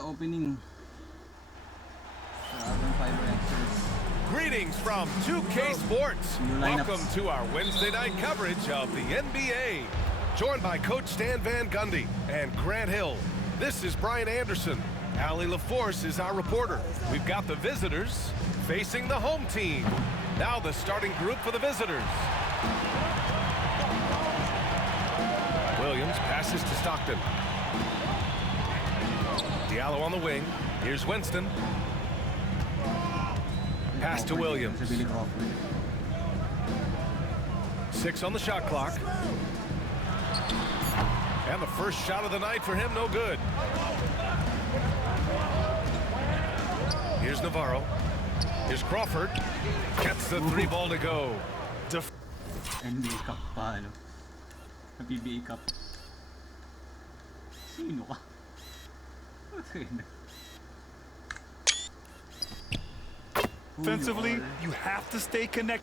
opening sa ating FiberXers. Greetings from 2K Sports. Welcome to our Wednesday night coverage of the NBA. Joined by Coach Stan Van Gundy and Grant Hill. This is Brian Anderson. Allie LaForce is our reporter. We've got the visitors facing the home team. Now the starting group for the visitors. Williams passes to Stockton. Diallo on the wing. Here's Winston. Pass to Williams. 6 on the shot clock. And the first shot of the night for him, no good. Here's Navarro. Here's Crawford. Gets the 3 ball to go. NBA Cup pa, ano? PBA Cup. Sino ka? Offensively, you have to stay connected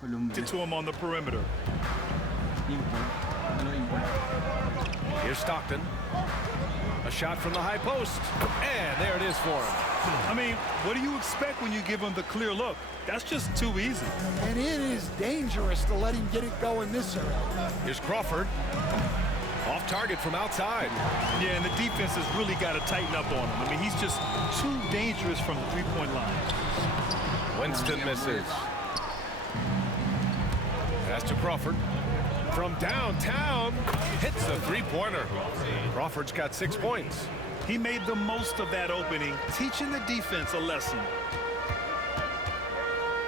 to him on the perimeter. Here's Stockton. A shot from the high post. And there it is for him. I mean, what do you expect when you give him the clear look? That's just too easy. And it is dangerous to let him get it going this early. Here's Crawford. Off target from outside. Yeah, and the defense has really got to tighten up on him. I mean, he's just too dangerous from the three-point line. Winston misses. Pass to Crawford. From downtown, hits a three-pointer. Crawford's got 6 points. He made the most of that opening, teaching the defense a lesson.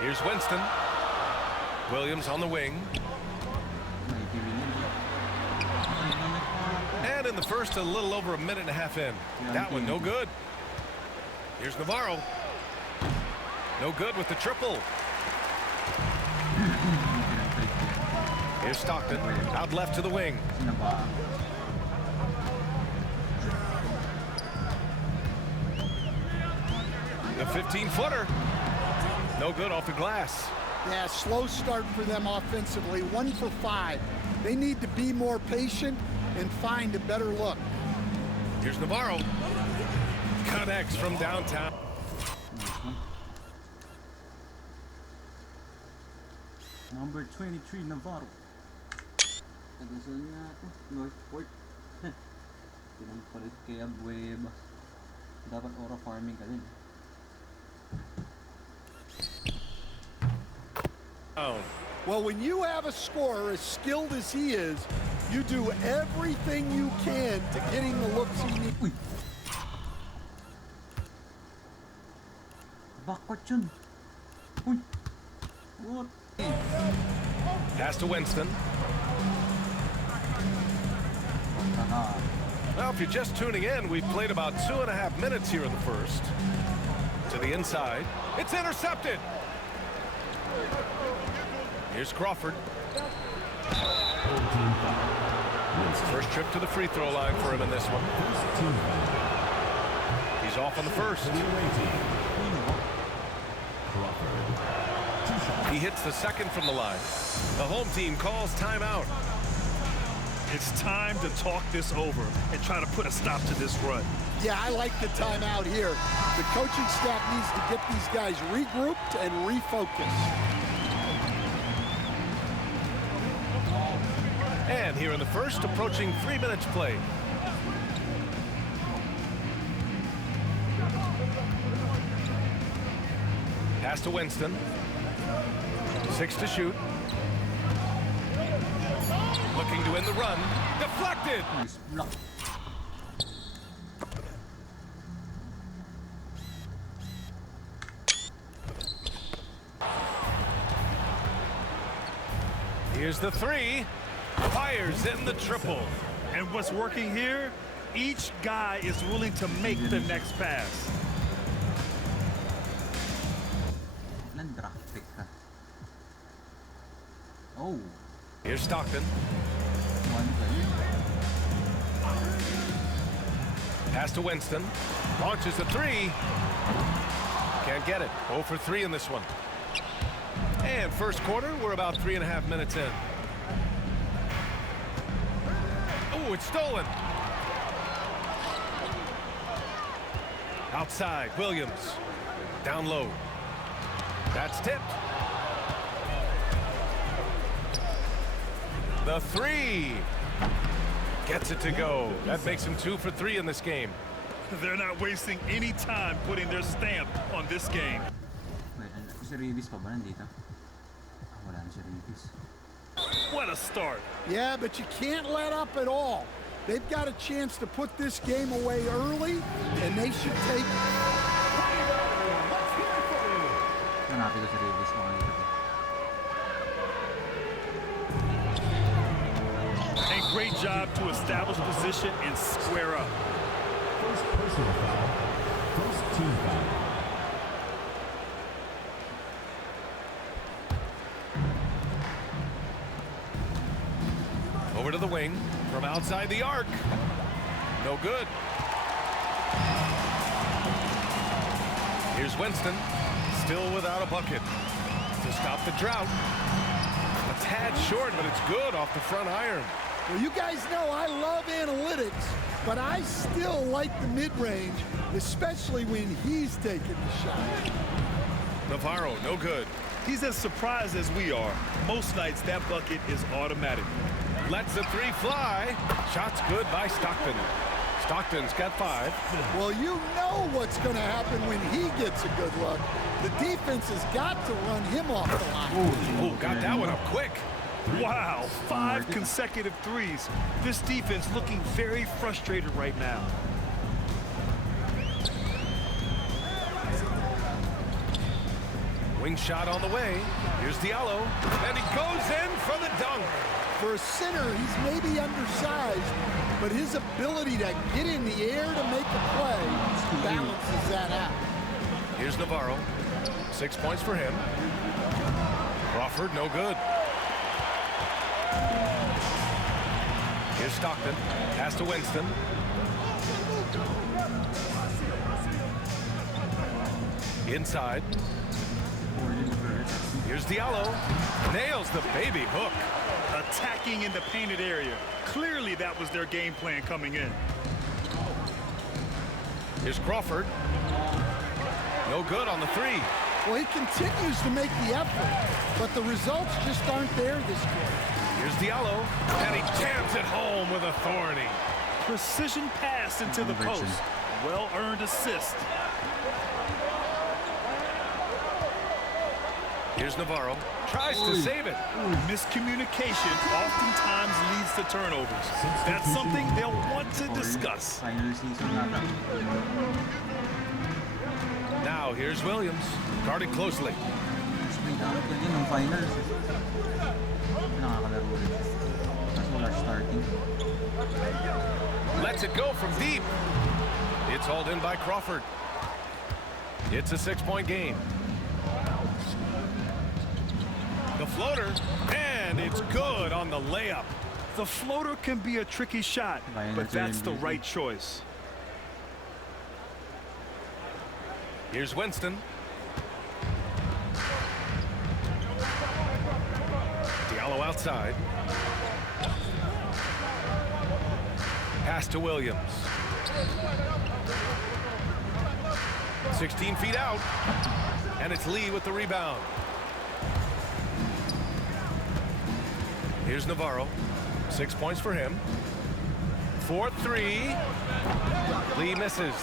Here's Winston. Williams on the wing. And in the first, a little over a minute and a half in. That one no good. Here's Navarro. No good with the triple. Here's Stockton, out left to the wing. The 15-footer. No good off the glass. Yeah, slow start for them offensively. 1 for 5. They need to be more patient and find a better look. Here's Navarro. Connects from downtown. Number 23, Navarro. Tagasal nga ako, Northport. Pinampalit kay Abueva. Dapat aura farming ka din. Well, when you have a scorer as skilled as he is, you do everything you can to get him the looks he needs. Uy! Bakot yun! Uy! What? Pass to Winston. Well, if you're just tuning in, we've played about 2.5 minutes here in the first. To the inside. It's intercepted. Here's Crawford. First trip to the free throw line for him in this one. He's off on the first. He hits the second from the line. The home team calls timeout. It's time to talk this over and try to put a stop to this run. Yeah, I like the timeout here. The coaching staff needs to get these guys regrouped and refocused. And here in the first, approaching 3 minutes played. Pass to Winston. 6 to shoot. Looking to end the run. Deflected. Nice block. Here's the 3. Fires in the triple. And what's working here, each guy is willing to make the next pass. Oh. Here's Stockton. Pass to Winston. Launches a 3. Can't get it. 0 for 3 in this one. And first quarter, we're about 3.5 minutes in. Ooh, Oh, it's stolen. Outside, Williams. Down low. That's tipped. The three. Gets it to go. That makes him 2 for 3 in this game. They're not wasting any time putting their stamp on this game. Wait, si Revis pa ba nandito? Wala na si Revis. What a start. Yeah, but you can't let up at all. They've got a chance to put this game away early, and they should take... Hanapin ko si Revis pa nandito. And great job to establish position and square up. First personal foul. First team foul. Over to the wing from outside the arc. No good. Here's Winston, still without a bucket. To stop the drought. A tad short, but it's good off the front iron. Well, you guys know I love analytics, but I still like the mid-range, especially when he's taking the shot. Navarro, no good. He's as surprised as we are. Most nights, that bucket is automatic. Lets the three fly. Shot's good by Stockton. Stockton's got 5. Well, you know what's going to happen when he gets a good look. The defense has got to run him off the line. Oh, got that one up quick. Wow, 5 consecutive threes. This defense looking very frustrated right now. Wing shot on the way. Here's Diallo. And he goes in for the dunk. For a center, he's maybe undersized, but his ability to get in the air to make a play balances that out. Here's Navarro. 6 points for him. Crawford, no good. Here's Stockton. Pass to Winston. Inside. Here's Diallo. Nails the baby hook. Attacking in the painted area. Clearly that was their game plan coming in. Here's Crawford. No good on the 3. Well, he continues to make the effort, but the results just aren't there this quarter. Here's Diallo, and he jams it home with authority. Precision pass into the post. Well-earned assist. Here's Navarro. Tries to save it. Miscommunication oftentimes leads to turnovers. That's something they'll want to discuss. Final season nata. Now here's Williams. Guarded closely. Spring dapat yan yung finals. Nakakalaro rin. Kaso wala starting. Lets it go from deep. It's hauled in by Crawford. It's a 6-point game. The floater, and it's good on the layup. The floater can be a tricky shot, but that's the right choice. Here's Winston. Diallo outside. Pass to Williams. 16 feet out, and it's Lee with the rebound. Here's Navarro. 6 points for him. 4-3. Lee misses.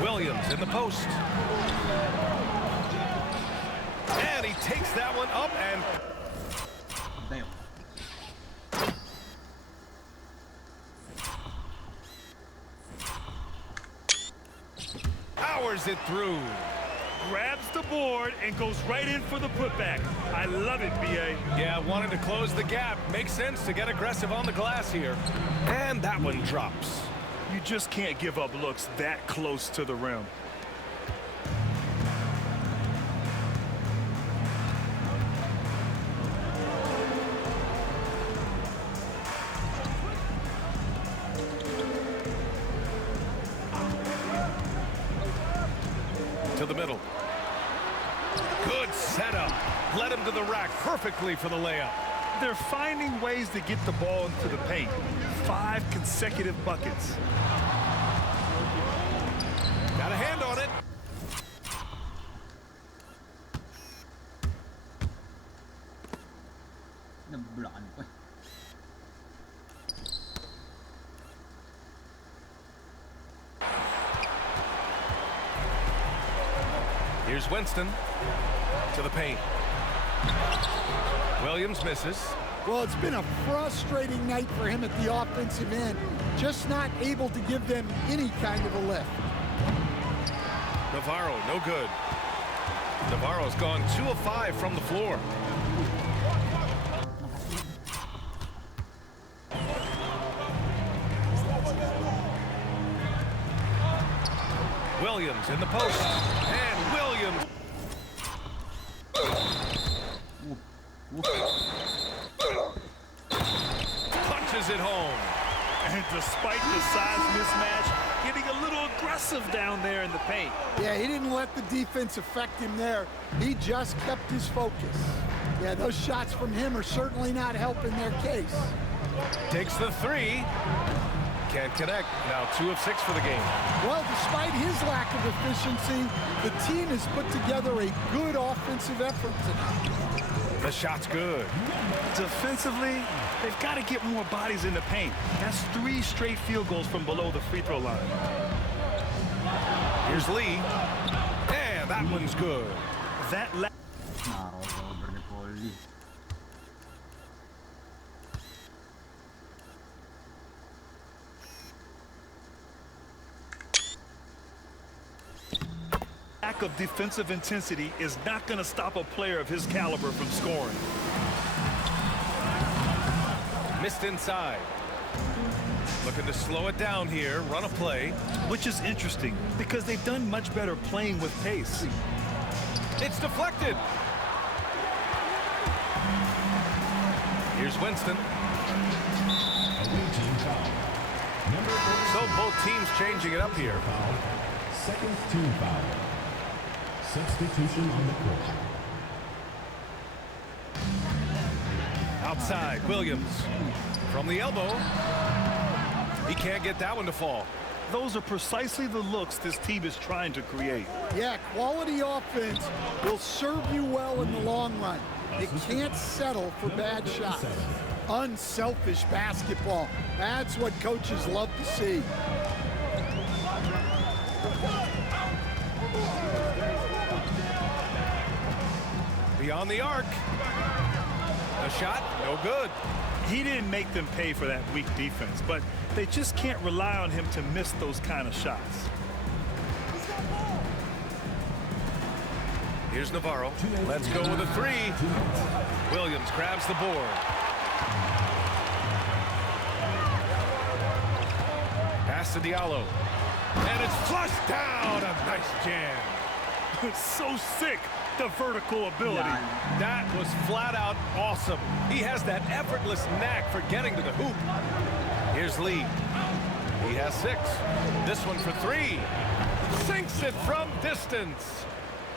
Williams in the post. And he takes that one up and Damn. powers it through. Grabs the board and goes right in for the putback. I love it, BA. Yeah, wanted to close the gap. Makes sense to get aggressive on the glass here. And that one drops. You just can't give up looks that close to the rim. To the middle. Good setup. Led him to the rack perfectly for the layup. They're finding ways to get the ball into the paint. 5 consecutive buckets. Got a hand on it. Nablaan ko eh. Here's Winston to the paint. Williams misses. Well, it's been a frustrating night for him at the offensive end. Just not able to give them any kind of a lift. Navarro, no good. Navarro's gone 2 of 5 from the floor. Williams in the post. And Williams. Punches it home. And despite the size mismatch, getting a little aggressive down there in the paint. Yeah, he didn't let the defense affect him there. He just kept his focus. Yeah, those shots from him are certainly not helping their case. Takes the 3. Can't connect. Now 2 of 6 for the game. Well, despite his lack of efficiency, the team has put together a good offensive effort tonight. The shot's good. Defensively, they've got to get more bodies in the paint. That's 3 straight field goals from below the free throw line. Here's Lee. And that one's good. That Nakaka-over ni Paul Lee. lack of defensive intensity is not going to stop a player of his caliber from scoring. Missed inside. Looking to slow it down here, run a play. Which is interesting because they've done much better playing with pace. It's deflected. Here's Winston. Away team foul. Number 14. So both teams changing it up here. Foul. Second team foul. Substitution on the court. Outside, Williams. From the elbow. He can't get that one to fall. Those are precisely the looks this team is trying to create. Yeah, quality offense will serve you well in the long run. You can't settle for bad shots. Unselfish basketball. That's what coaches love to see. Beyond the arc. A shot, no good. He didn't make them pay for that weak defense, but they just can't rely on him to miss those kind of shots. Here's Navarro. Let's go with a 3. Williams grabs the board. Pass to Diallo. And it's flushed down. A nice jam. It's so sick, the vertical ability. That was flat out awesome. He has that effortless knack for getting to the hoop. Here's Lee. He has 6. This one for 3. Sinks it from distance.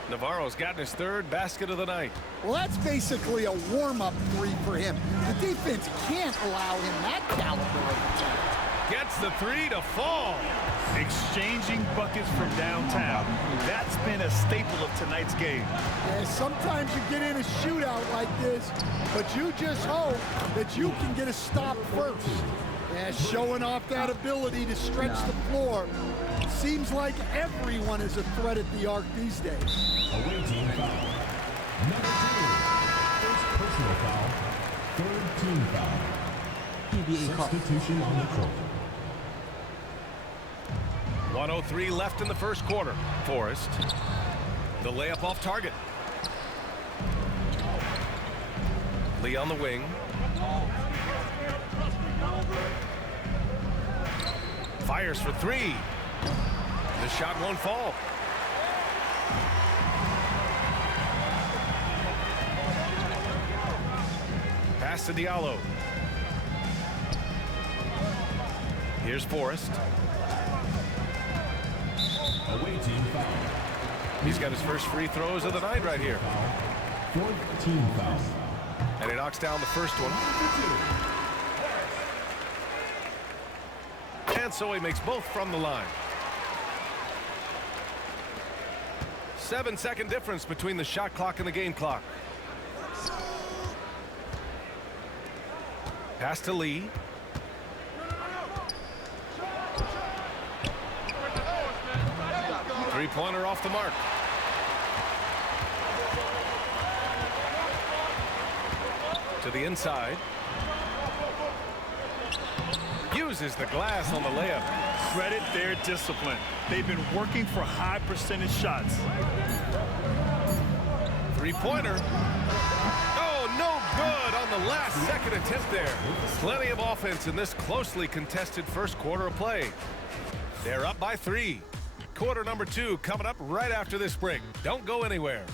Navarro's gotten his 3rd basket of the night. Well, that's basically a warm-up 3 for him. The defense can't allow him that caliber of attack. Gets the 3 to fall. Exchanging buckets from downtown. That's been a staple of tonight's game. Yeah, sometimes you get in a shootout like this, but you just hope that you can get a stop first. Yeah, showing off that ability to stretch the floor. Seems like everyone is a threat at the arc these days. Away team foul. Number 2. First personal foul. 3rd team foul. PBA Cup. Substitution on the court. 1:03 left in the first quarter. Forrest. The layup off target. Lee on the wing. Fires for 3. The shot won't fall. Pass to Diallo. Here's Forrest. Away team foul. He's got his first free throws of the night right here. Fourth team foul. And he knocks down the first one. And so he makes both from the line. 7-second difference between the shot clock and the game clock. Pass to Lee. Three-pointer off the mark. To the inside. Uses the glass on the layup. Credit their discipline. They've been working for high percentage shots. Three-pointer. Oh, no good on the last second attempt there. Plenty of offense in this closely contested first quarter of play. They're up by 3. Quarter number 2 coming up right after this break. Don't go anywhere.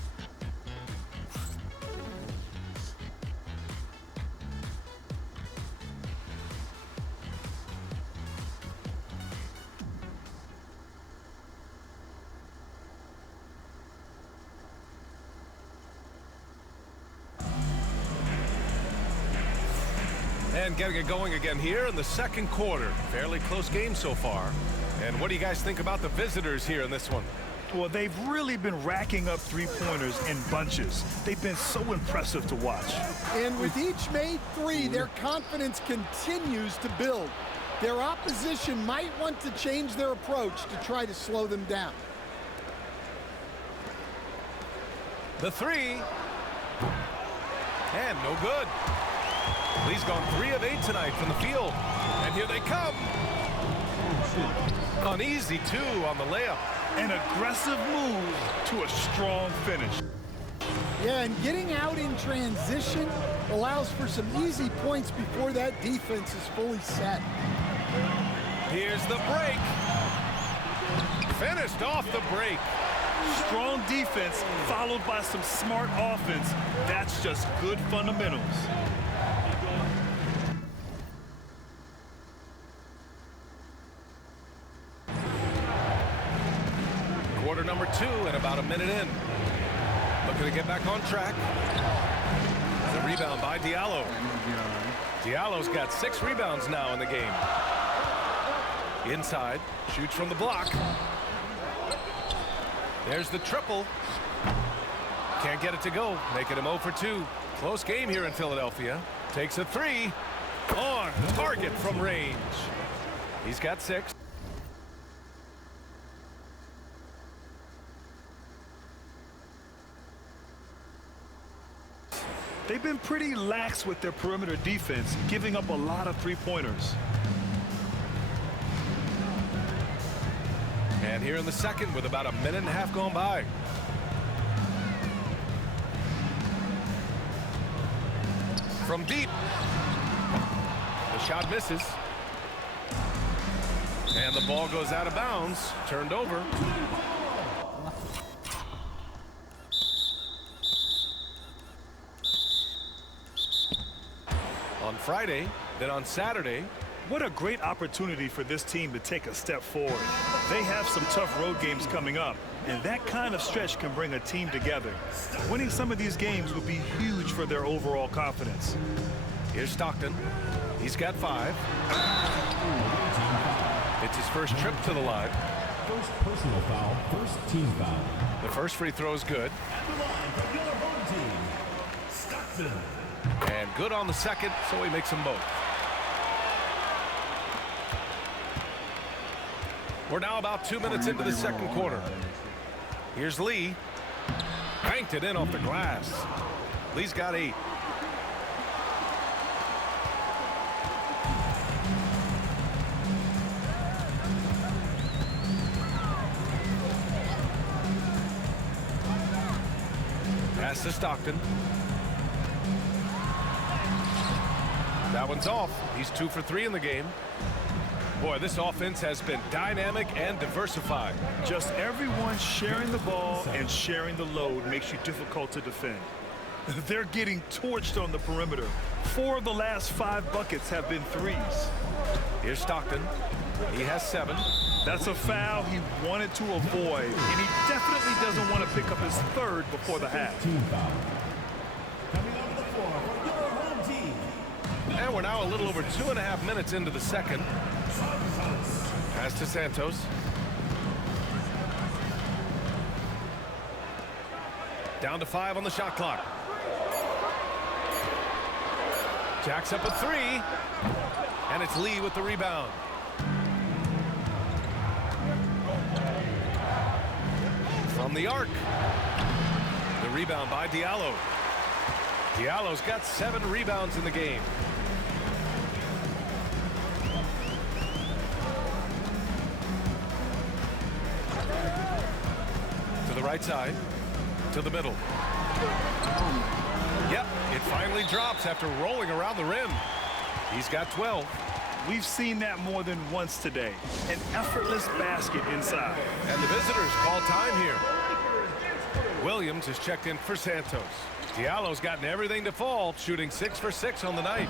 And getting it going again here in the second quarter. Fairly close game so far. And what do you guys think about the visitors here in this one? Well, they've really been racking up three-pointers in bunches. They've been so impressive to watch. And with each made three, their confidence continues to build. Their opposition might want to change their approach to try to slow them down. The three. And no good. Lee's gone 3 of 8 tonight from the field. And here they come. An easy 2 on the layup. An aggressive move to a strong finish. Yeah, and getting out in transition allows for some easy points before that defense is fully set. Here's the break. Finished off the break. Strong defense followed by some smart offense. That's just good fundamentals. Quarter number 2 and about a minute in. Looking to get back on track. The rebound by Diallo. Diallo's got 6 rebounds now in the game. Inside, shoots from the block. There's the triple. Can't get it to go, making him 0 for 2. Close game here in Philadelphia. Takes a 3. On target from range. He's got 6. They've been pretty lax with their perimeter defense, giving up a lot of three-pointers. And here in the second with about a minute and a half gone by. From deep. The shot misses. And the ball goes out of bounds. Turned over. On Friday, then on Saturday. What a great opportunity for this team to take a step forward. They have some tough road games coming up, and that kind of stretch can bring a team together. Winning some of these games would be huge for their overall confidence. Here's Stockton. He's got 5. It's his first trip to the line. First personal foul, first team foul. The first free throw is good. At the line from your home team, Stockton. And good on the second, so he makes them both. We're now about 2 minutes into the second quarter. Here's Lee. Banked it in off the glass. Lee's got 8. Pass to Stockton. That one's off. He's 2 for 3 in the game. Boy, this offense has been dynamic and diversified. Just everyone sharing the ball and sharing the load makes you difficult to defend. They're getting torched on the perimeter. 4 of the last 5 buckets have been threes. Here's Stockton. He has 7. That's a foul he wanted to avoid, and he definitely doesn't want to pick up his 3rd before the half. Team foul. we're now a little over 2.5 minutes into the second. Pass to Santos. Down to 5 on the shot clock. Jacks up a 3. And it's Lee with the rebound. From the arc. The rebound by Diallo. Diallo's got 7 rebounds in the game. To the right side. To the middle. Yep, it finally drops after rolling around the rim. He's got 12. We've seen that more than once today. An effortless basket inside. And the visitors call time here. Williams is checked in for Santos. Diallo's gotten everything to fall, shooting 6 for 6 on the night.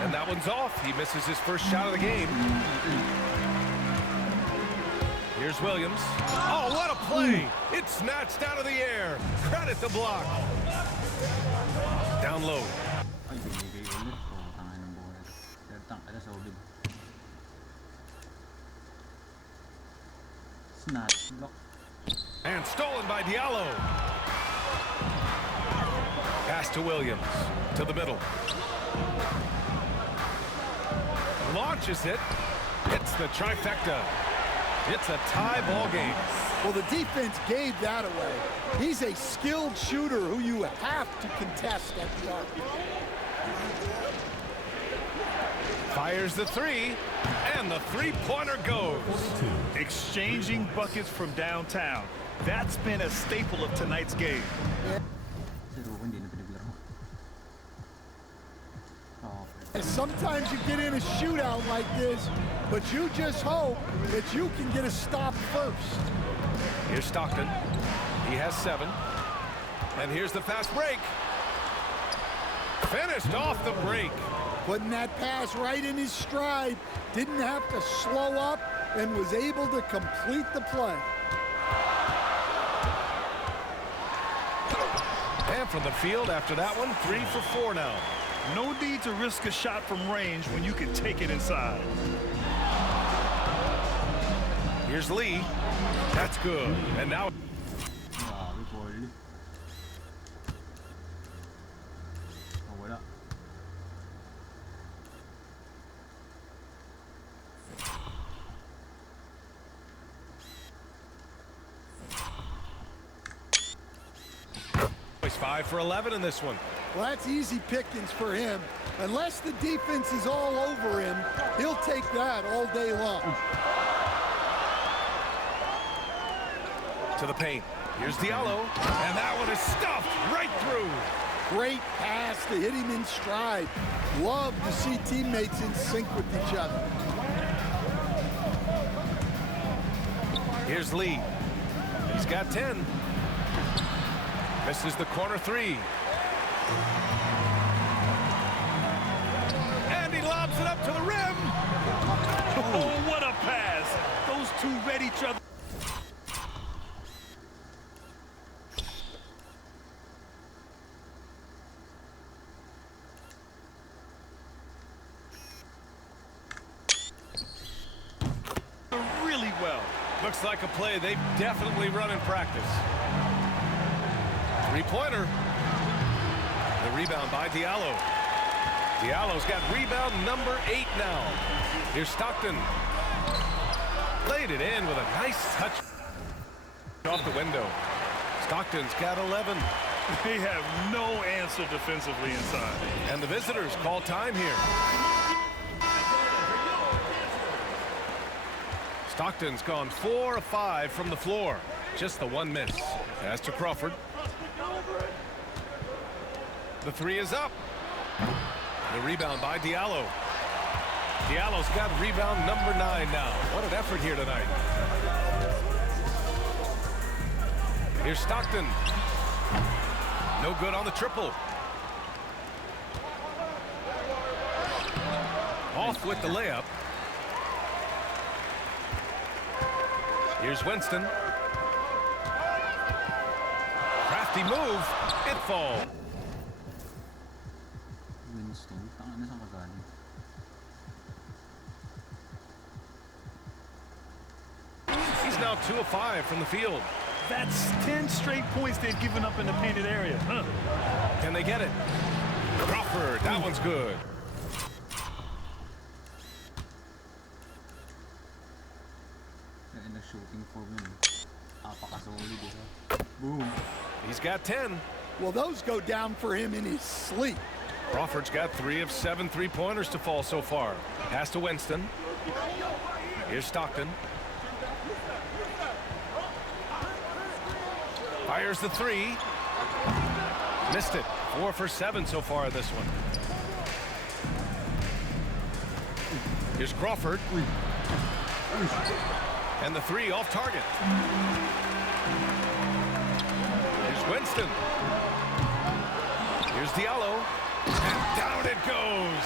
And that one's off. He misses his first shot of the game. Here's Williams. Oh, what a play! It's snatched out of the air. Credit the block. Down low. Ay, binigay ulit. Oh, tanga ng bola. Tertang kada sa ubig. Snap block. And stolen by Diallo. Pass to Williams. To the middle. Launches it. It's the trifecta. It's a tie ball game. Well, the defense gave that away. He's a skilled shooter who you have to contest at the arc. Fires the 3, and the three-pointer goes. Exchanging buckets from downtown. That's been a staple of tonight's game. Si Ruko hindi na pinaglaro. Oh, And sometimes you get in a shootout like this, but you just hope that you can get a stop first. Here's Stockton. He has 7. And here's the fast break. Finished off the break. Putting that pass right in his stride, didn't have to slow up, and was able to complete the play. And from the field after that one, 3 for 4 now. No need to risk a shot from range when you can take it inside. Here's Lee. That's good. And now grabe, Paul. Oh, wala. he's 5 for 11 in this one. Well, that's easy pickings for him. Unless the defense is all over him, he'll take that all day long. To the paint. Here's Diallo. And that one is stuffed right through. Great pass to hit him in stride. Love to see teammates in sync with each other. Here's Lee. He's got 10. Misses the corner 3. And he lobs it up to the rim. Oh, what a pass. Those two read each other. Really well. Looks like a play they've definitely run in practice. 3-pointer. The rebound by Diallo. Diallo's got rebound number 8 now. Here's Stockton. Laid it in with a nice touch off the window. Stockton's got 11. They have no answer defensively inside. And the visitors call time here. Stockton's gone 4 of 5 from the floor. Just the one miss. Pass to Crawford. The 3 is up. The rebound by Diallo. Diallo's got rebound number 9 now. What an effort here tonight. Here's Stockton. No good on the triple. Off with the layup. Here's Winston. Crafty move. It falls. Winston. Tangin na saan kagaling. He's now 2 of 5 from the field. That's 10 straight points they've given up in the painted area. Huh. Can they get it? Crawford, that one's good. In the shooting form yun. Apaka-solid eh. Boom. He's got 10. Well, those go down for him in his sleep. Crawford's got 3 of 7 three-pointers to fall so far. Pass to Winston. Here's Stockton. Fires the 3. Missed it. 4 for 7 so far in this one. Here's Crawford. And the 3 off target. Here's Winston. Here's Diallo. And down it goes.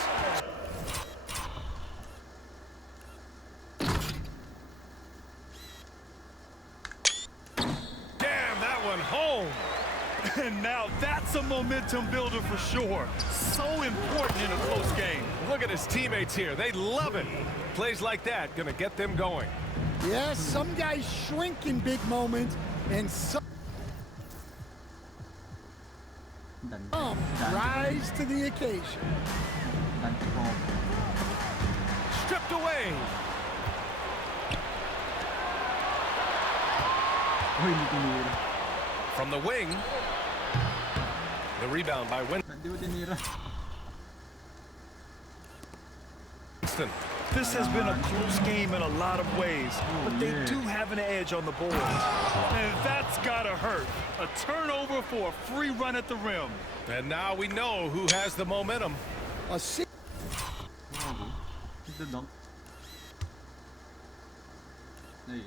Damn, that one home. And now that's a momentum builder for sure. So important in a close game. Look at his teammates here. They love it. Plays like that gonna get them going. Yes, some guys shrink in big moments, and some rise to the occasion. Dante ko. Stripped away. Uy, hindi tinira. From the wing. The rebound by Winston. Hindi ko tinira. This has been a close game in a lot of ways, but they do have an edge on the board. And that's gotta hurt. A turnover for a free run at the rim. And now we know who has the momentum. A si- Grabe. Hit the dunk. Ay.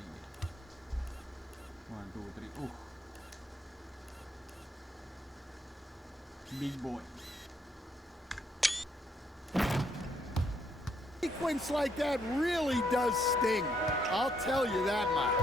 1, 2, 3. Oh. Big boy. sequence like that really does sting. I'll tell you that much.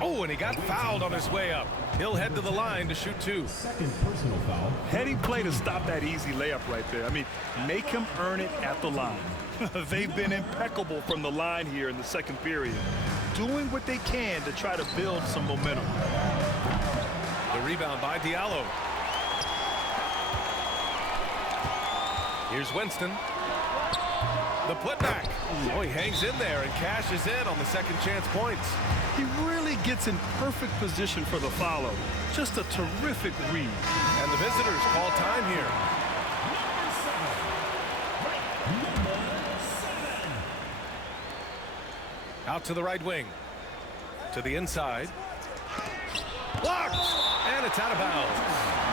Oh, and he got fouled on his way up. He'll head to the line to shoot 2. Second personal foul. Heady play to stop that easy layup right there. I mean, make him earn it at the line. They've been impeccable from the line here in the second period, doing what they can to try to build some momentum. The rebound by Diallo. Here's Winston. The putback. Oh, he hangs in there and cashes in on the second chance points. He really gets in perfect position for the follow. Just a terrific read. And the visitors call time here. Out to the right wing. To the inside. Blocked! And it's out of bounds.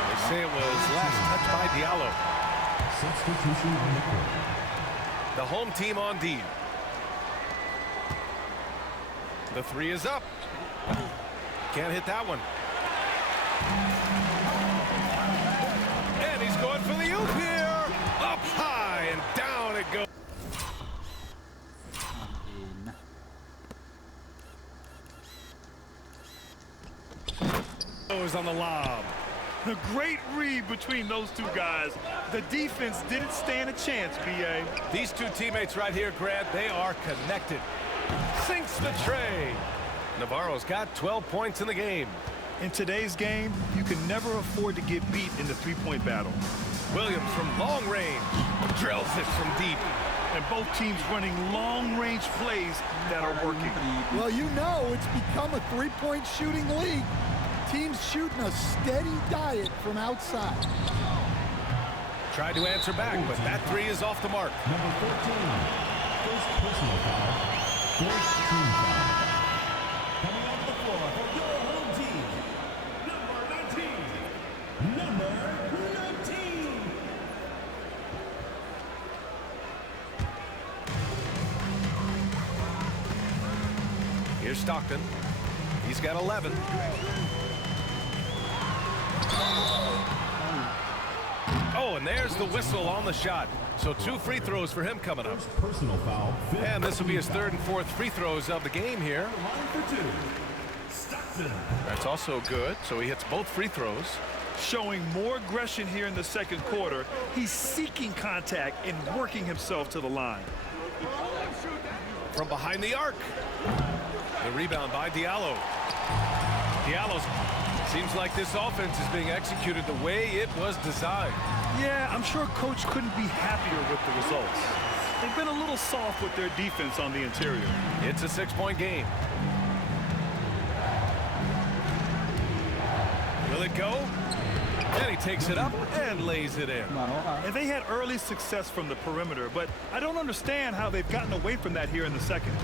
They say it was last touched by Diallo. Substitution on the court. The home team on D. The 3 is up. Can't hit that one. And he's going for the oop here. Up high and down it goes. Goes on the lob. A great read between those two guys. The defense didn't stand a chance, BA. These two teammates right here, Grant, they are connected. Sinks the tray. Navarro's got 12 points in the game. In today's game, you can never afford to get beat in the three-point battle. Williams from long range drills it from deep. And both teams running long-range plays that are working. Well, you know it's become a three-point shooting league. Teams shooting a steady diet from outside. Tried to answer back, but that 3 is off the mark. Number 14. First personal foul. First team foul. Coming off the floor for your home team. Number 19. Number 19. Here's Stockton. He's got 11. Oh, and there's the whistle on the shot. So 2 free throws for him coming up. First personal foul. Fifth And this will be his team 3rd and 4th free throws of the game here. foul. Line for 2. Stockton. That's also good, so he hits both free throws. Showing more aggression here in the second quarter. He's seeking contact and working himself to the line. From behind the arc. The rebound by Diallo. Diallo's seems like this offense is being executed the way it was designed. Yeah, I'm sure coach couldn't be happier with the results. They've been a little soft with their defense on the interior. It's a 6-point game. Will it go? And he takes it up and lays it in. And they had early success from the perimeter, but I don't understand how they've gotten away from that here in the second.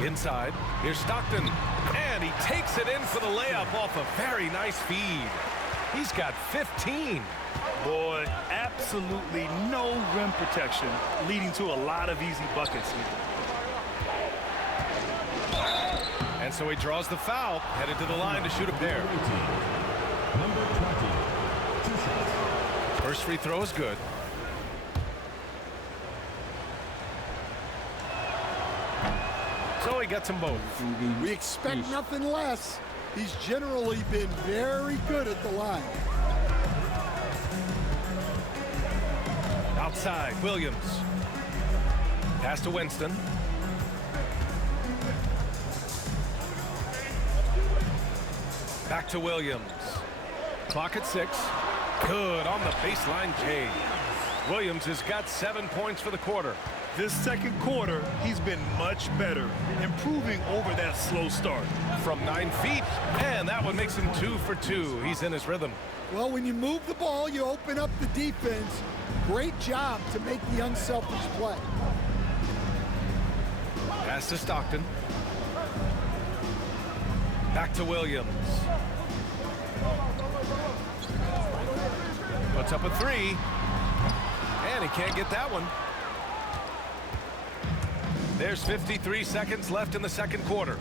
Inside, here's Stockton. And he takes it in for the layup off a very nice feed. He's got 15. Boy, absolutely no rim protection, leading to a lot of easy buckets here. And so he draws the foul, headed to the line to shoot a pair. Number 20. 2 shots. First free throw is good. So he gets them both. We expect nothing less. He's generally been very good at the line. Outside, Williams. Pass to Winston. Back to Williams. Clock at 6. Good on the baseline J. Williams has got 7 points for the quarter. This second quarter, he's been much better, improving over that slow start. From 9 feet, and that one makes him 2 for 2. He's in his rhythm. Well, when you move the ball, you open up the defense. Great job to make the unselfish play. Pass to Stockton. Back to Williams. Puts up a 3. And he can't get that one. There's 53 seconds left in the second quarter.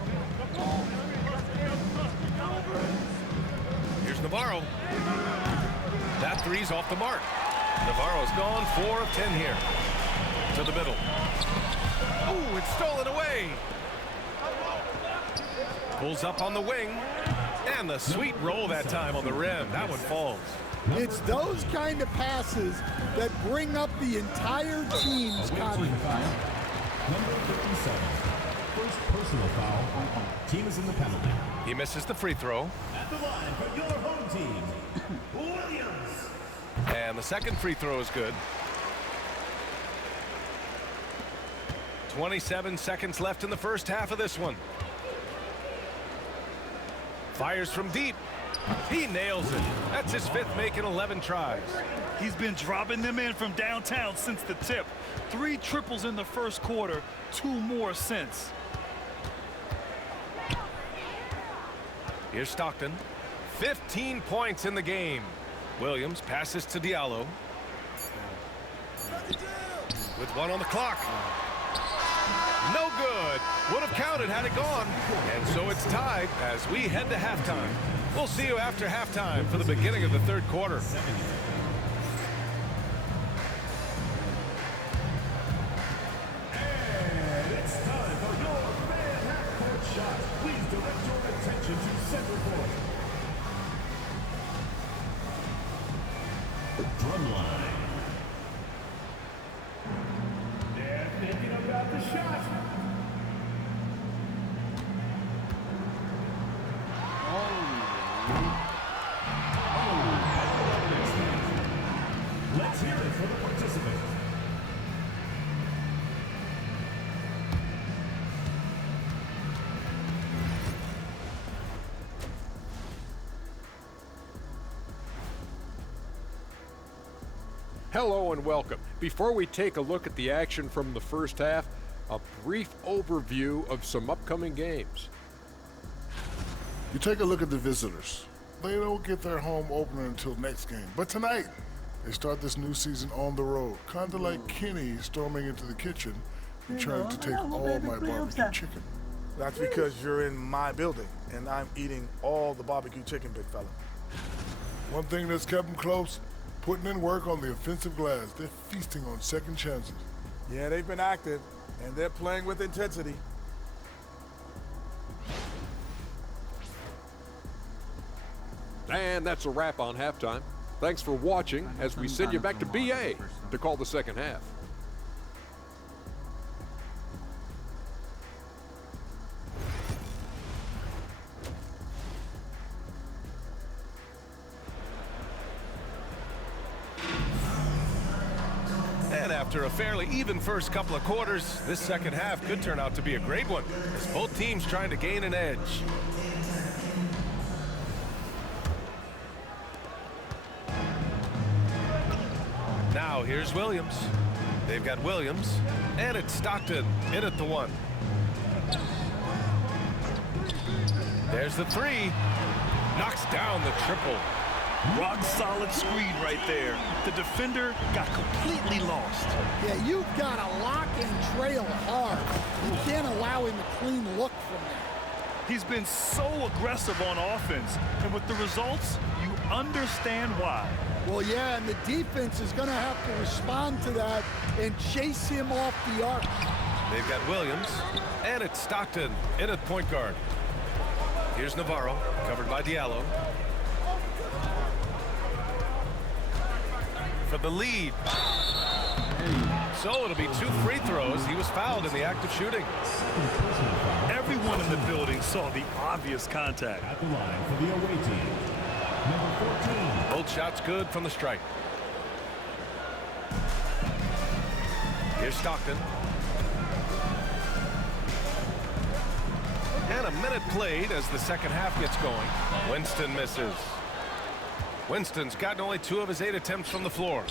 Here's Navarro. That 3's off the mark. Navarro's gone 4 of 10 here. To the middle. Ooh, it's stolen away. Pulls up on the wing. And the sweet roll that time on the rim. That one falls. It's those kind of passes that bring up the entire team's confidence. Number 57. First personal foul. Team is in the penalty. He misses the free throw. At the line for your home team, Williams. And the second free throw is good. 27 seconds left in the first half of this one. Fires from deep. He nails it. That's his 5th make in 11 tries. He's been dropping them in from downtown since the tip. 3 triples in the first quarter, 2 more since. Here's Stockton. 15 points in the game. Williams passes to Diallo. With 1 on the clock. No good. Would have counted had it gone. And so it's tied as we head to halftime. We'll see you after halftime for the beginning of the third quarter. And it's time for your fan half-court shot. Please direct your attention to center court. Drumline. They're thinking about the shot. Let's hear it for the participants. Hello and welcome. Before we take a look at the action from the first half, a brief overview of some upcoming games. You take a look at the visitors. They don't get their home opener until next game. But tonight, they start this new season on the road. Kind of like Kenny storming into the kitchen and trying to take all my barbecue chicken. That's because you're in my building, and I'm eating all the barbecue chicken, big fella. One thing that's kept them close, putting in work on the offensive glass. They're feasting on second chances. Yeah, they've been active, and they're playing with intensity. And that's a wrap on halftime. Thanks for watching as we send you back to BA to call the second half. And after a fairly even first couple of quarters, this second half could turn out to be a great one, as both teams trying to gain an edge. Now here's Williams. They've got Williams, and it's Stockton in at the one. There's the three. Knocks down the triple. Rock solid screen right there. The defender got completely lost. Yeah, you've got to lock and trail hard. You can't allow him a clean look from that. He's been so aggressive on offense, and with the results, you understand why. Well, yeah, and the defense is going to have to respond to that and chase him off the arc. They've got Williams, and it's Stockton in at point guard. Here's Navarro, covered by Diallo. For the lead. So it'll be 2 free throws. He was fouled in the act of shooting. Everyone in the building saw the obvious contact. At the line for the away team, number 14. Both shots good from the strike. Here's Stockton. And a minute played as the second half gets going. Winston misses. Winston's gotten only 2 of his 8 attempts from the floor.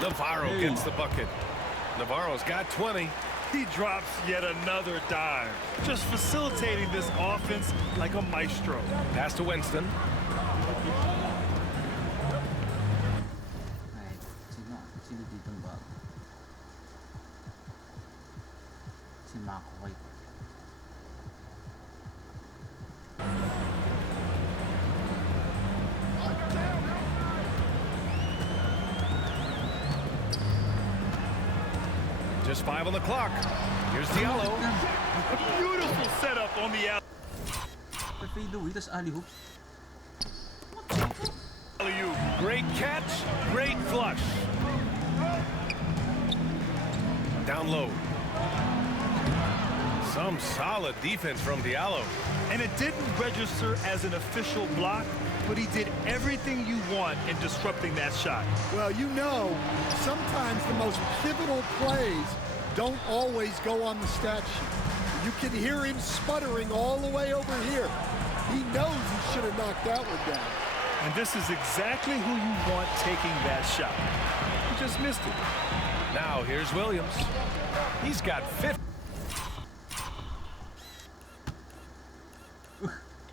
Navarro gets the bucket. Navarro's got 20. He drops yet another dime, just facilitating this offense like a maestro. Pass to Winston. Sino dito ba? Si Mako White. Just 5 on the clock. Here's Diallo. A beautiful setup on the alley. Fade away, tas alley-hoop. Great catch, great flush. Down low. Some solid defense from Diallo. And it didn't register as an official block, but he did everything you want in disrupting that shot. Well, you know, sometimes the most pivotal plays don't always go on the stat sheet. You can hear him sputtering all the way over here. He knows he should have knocked that one down. And this is exactly who you want taking that shot. He just missed it. Now here's Williams. He's got 50.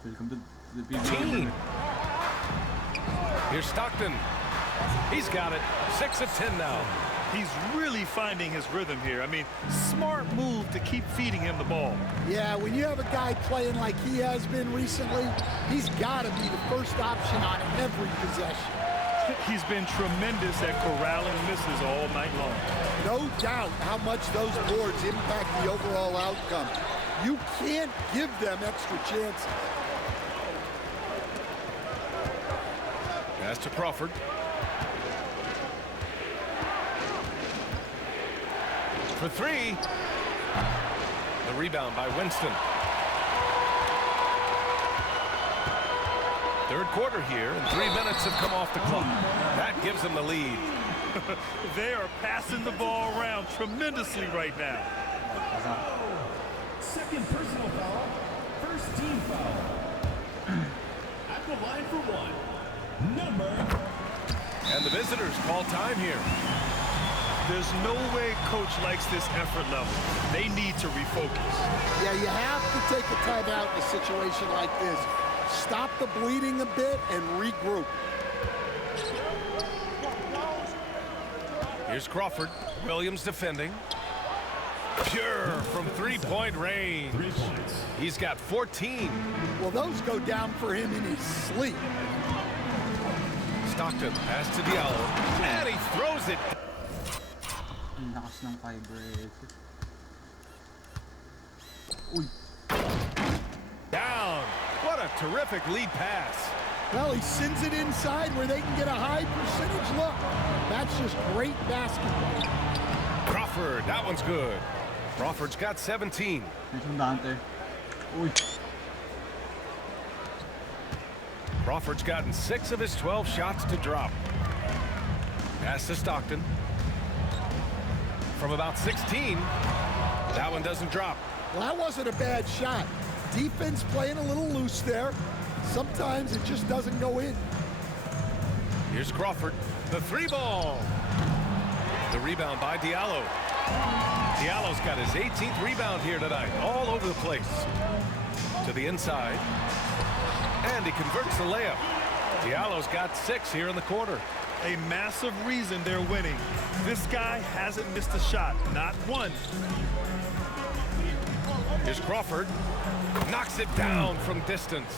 Welcome to the PBA. Here's Stockton. He's got it. 6 of 10 now. He's really finding his rhythm here. I mean, smart move to keep feeding him the ball. Yeah, when you have a guy playing like he has been recently, he's got to be the first option on every possession. He's been tremendous at corralling misses all night long. No doubt how much those boards impact the overall outcome. You can't give them extra chances. Pass to Crawford. For 3. The rebound by Winston. Third quarter here, and 3 minutes have come off the clock. That gives them the lead. They are passing the ball around tremendously right now. Second personal foul, first team foul. At the line for 1, number. And the visitors call time here. There's no way coach likes this effort level. They need to refocus. Yeah, you have to take a timeout in a situation like this. Stop the bleeding a bit and regroup. Here's Crawford. Williams defending. Pure from three-point range. 3 points. He's got 14. Well, those go down for him in his sleep. Stockton pass to Diallo. And he throws it. Ang lakas ng FiberXers. Uy. Down. What a terrific lead pass. Well, he sends it inside where they can get a high percentage look. That's just great basketball. Crawford, that one's good. Crawford's got 17. Uy. Crawford's gotten 6 of his 12 shots to drop. Pass to Stockton. From about 16, that one doesn't drop. Well, that wasn't a bad shot. Defense playing a little loose there. Sometimes it just doesn't go in. Here's Crawford, the 3-ball. The rebound by Diallo. Diallo's got his 18th rebound here tonight, all over the place. To the inside, and he converts the layup. Diallo's got 6 here in the quarter. A massive reason they're winning. This guy hasn't missed a shot, not one. Here's Crawford, knocks it down from distance.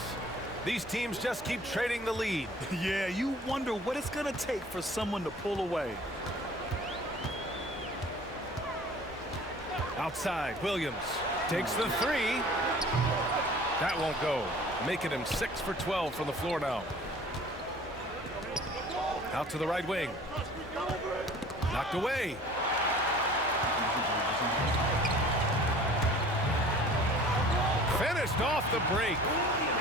These teams just keep trading the lead. Yeah, you wonder what it's gonna take for someone to pull away. Outside, Williams takes the 3. That won't go, making him 6 for 12 from the floor now. Out to the right wing. Knocked away. Finished off the break.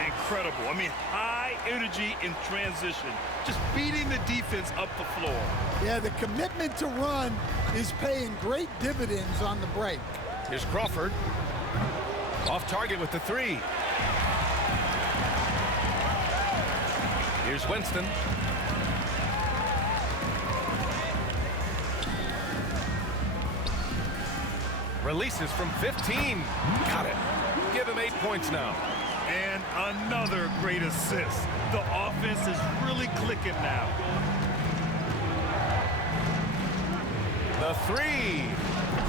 Incredible. I mean, high energy in transition. Just beating the defense up the floor. Yeah, the commitment to run is paying great dividends on the break. Here's Crawford. Off target with the 3. Here's Winston. Releases from 15. Got it. Give him 8 points now. And another great assist. The offense is really clicking now. The 3.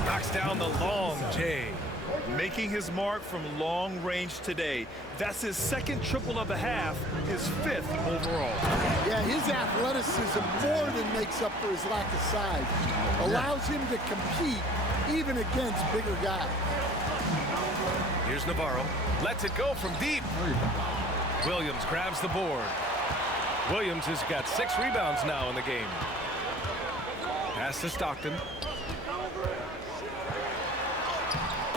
Knocks down the long J. Making his mark from long range today. That's his 2nd triple of the half, his 5th overall. Yeah, his athleticism more than makes up for his lack of size. Allows him to compete even against bigger guys. Here's Navarro. Lets it go from deep. Williams grabs the board. Williams has got 6 rebounds now in the game. Pass to Stockton.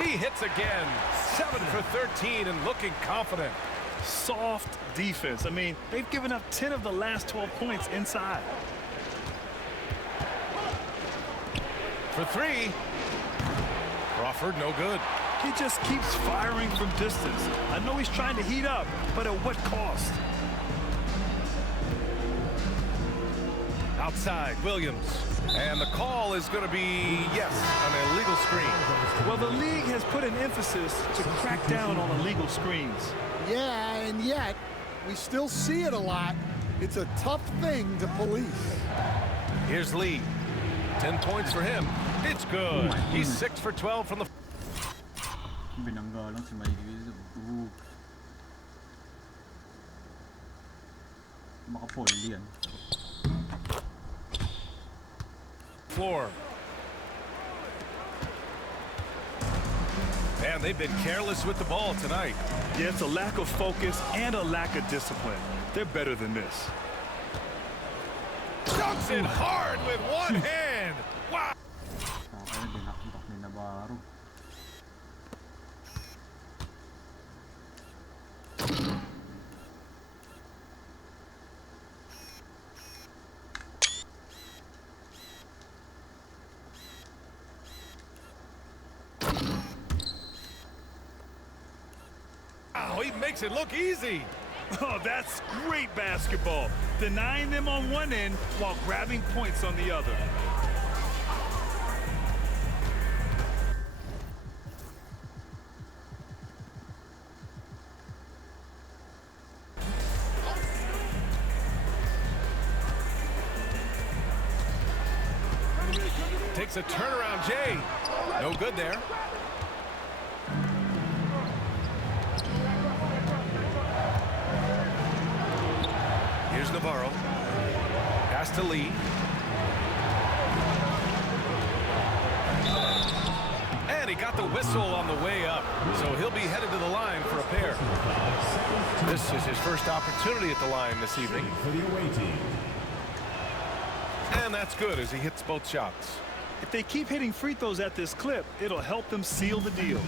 He hits again. 7 for 13 and looking confident. Soft defense. I mean, they've given up 10 of the last 12 points inside. For 3. Crawford, no good. He just keeps firing from distance. I know he's trying to heat up, but at what cost? Outside, Williams. And the call is going to be, yes, an illegal screen. Well, the league has put an emphasis to crack down on illegal screens. Yeah, and yet, we still see it a lot. It's a tough thing to police. Here's Lee. 10 points for him. It's good. He's 6 for 12 from the... Binanggalang si Mike. Makapolli yan. Floor. Man, they've been careless with the ball tonight. Yeah, it's a lack of focus and a lack of discipline. They're better than this. Dunks it hard with one hand. Wow. Kaya dinakpak ni Navarro. Oh, he makes it look easy. Oh, that's great basketball. Denying them on one end while grabbing points on the other. Takes a turnaround, Jay. No good there. Here's Navarro. Pass to Lee. And he got the whistle on the way up. So he'll be headed to the line for a pair. This is his first opportunity at the line this evening. For the away team. And that's good as he hits both shots. If they keep hitting free throws at this clip, it'll help them seal the deal.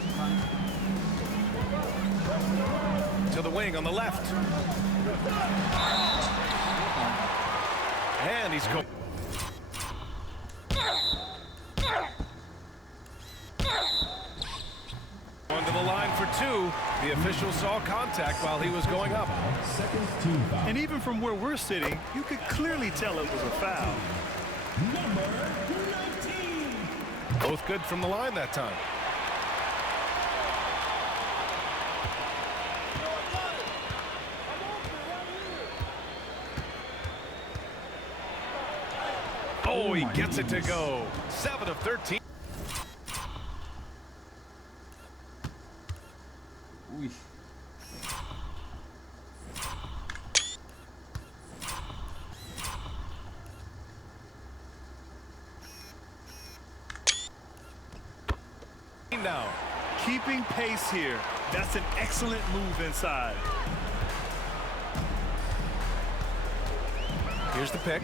To the wing on the left. And he's going. Going to the line for two. The official saw contact while he was going up. Second team foul. And even from where we're sitting, you could clearly tell it was a foul. Number 19. Both good from the line that time. Oh, he gets it to go. 7 of 13. Ui. Now, Keeping pace here. That's an excellent move inside. here's the pick.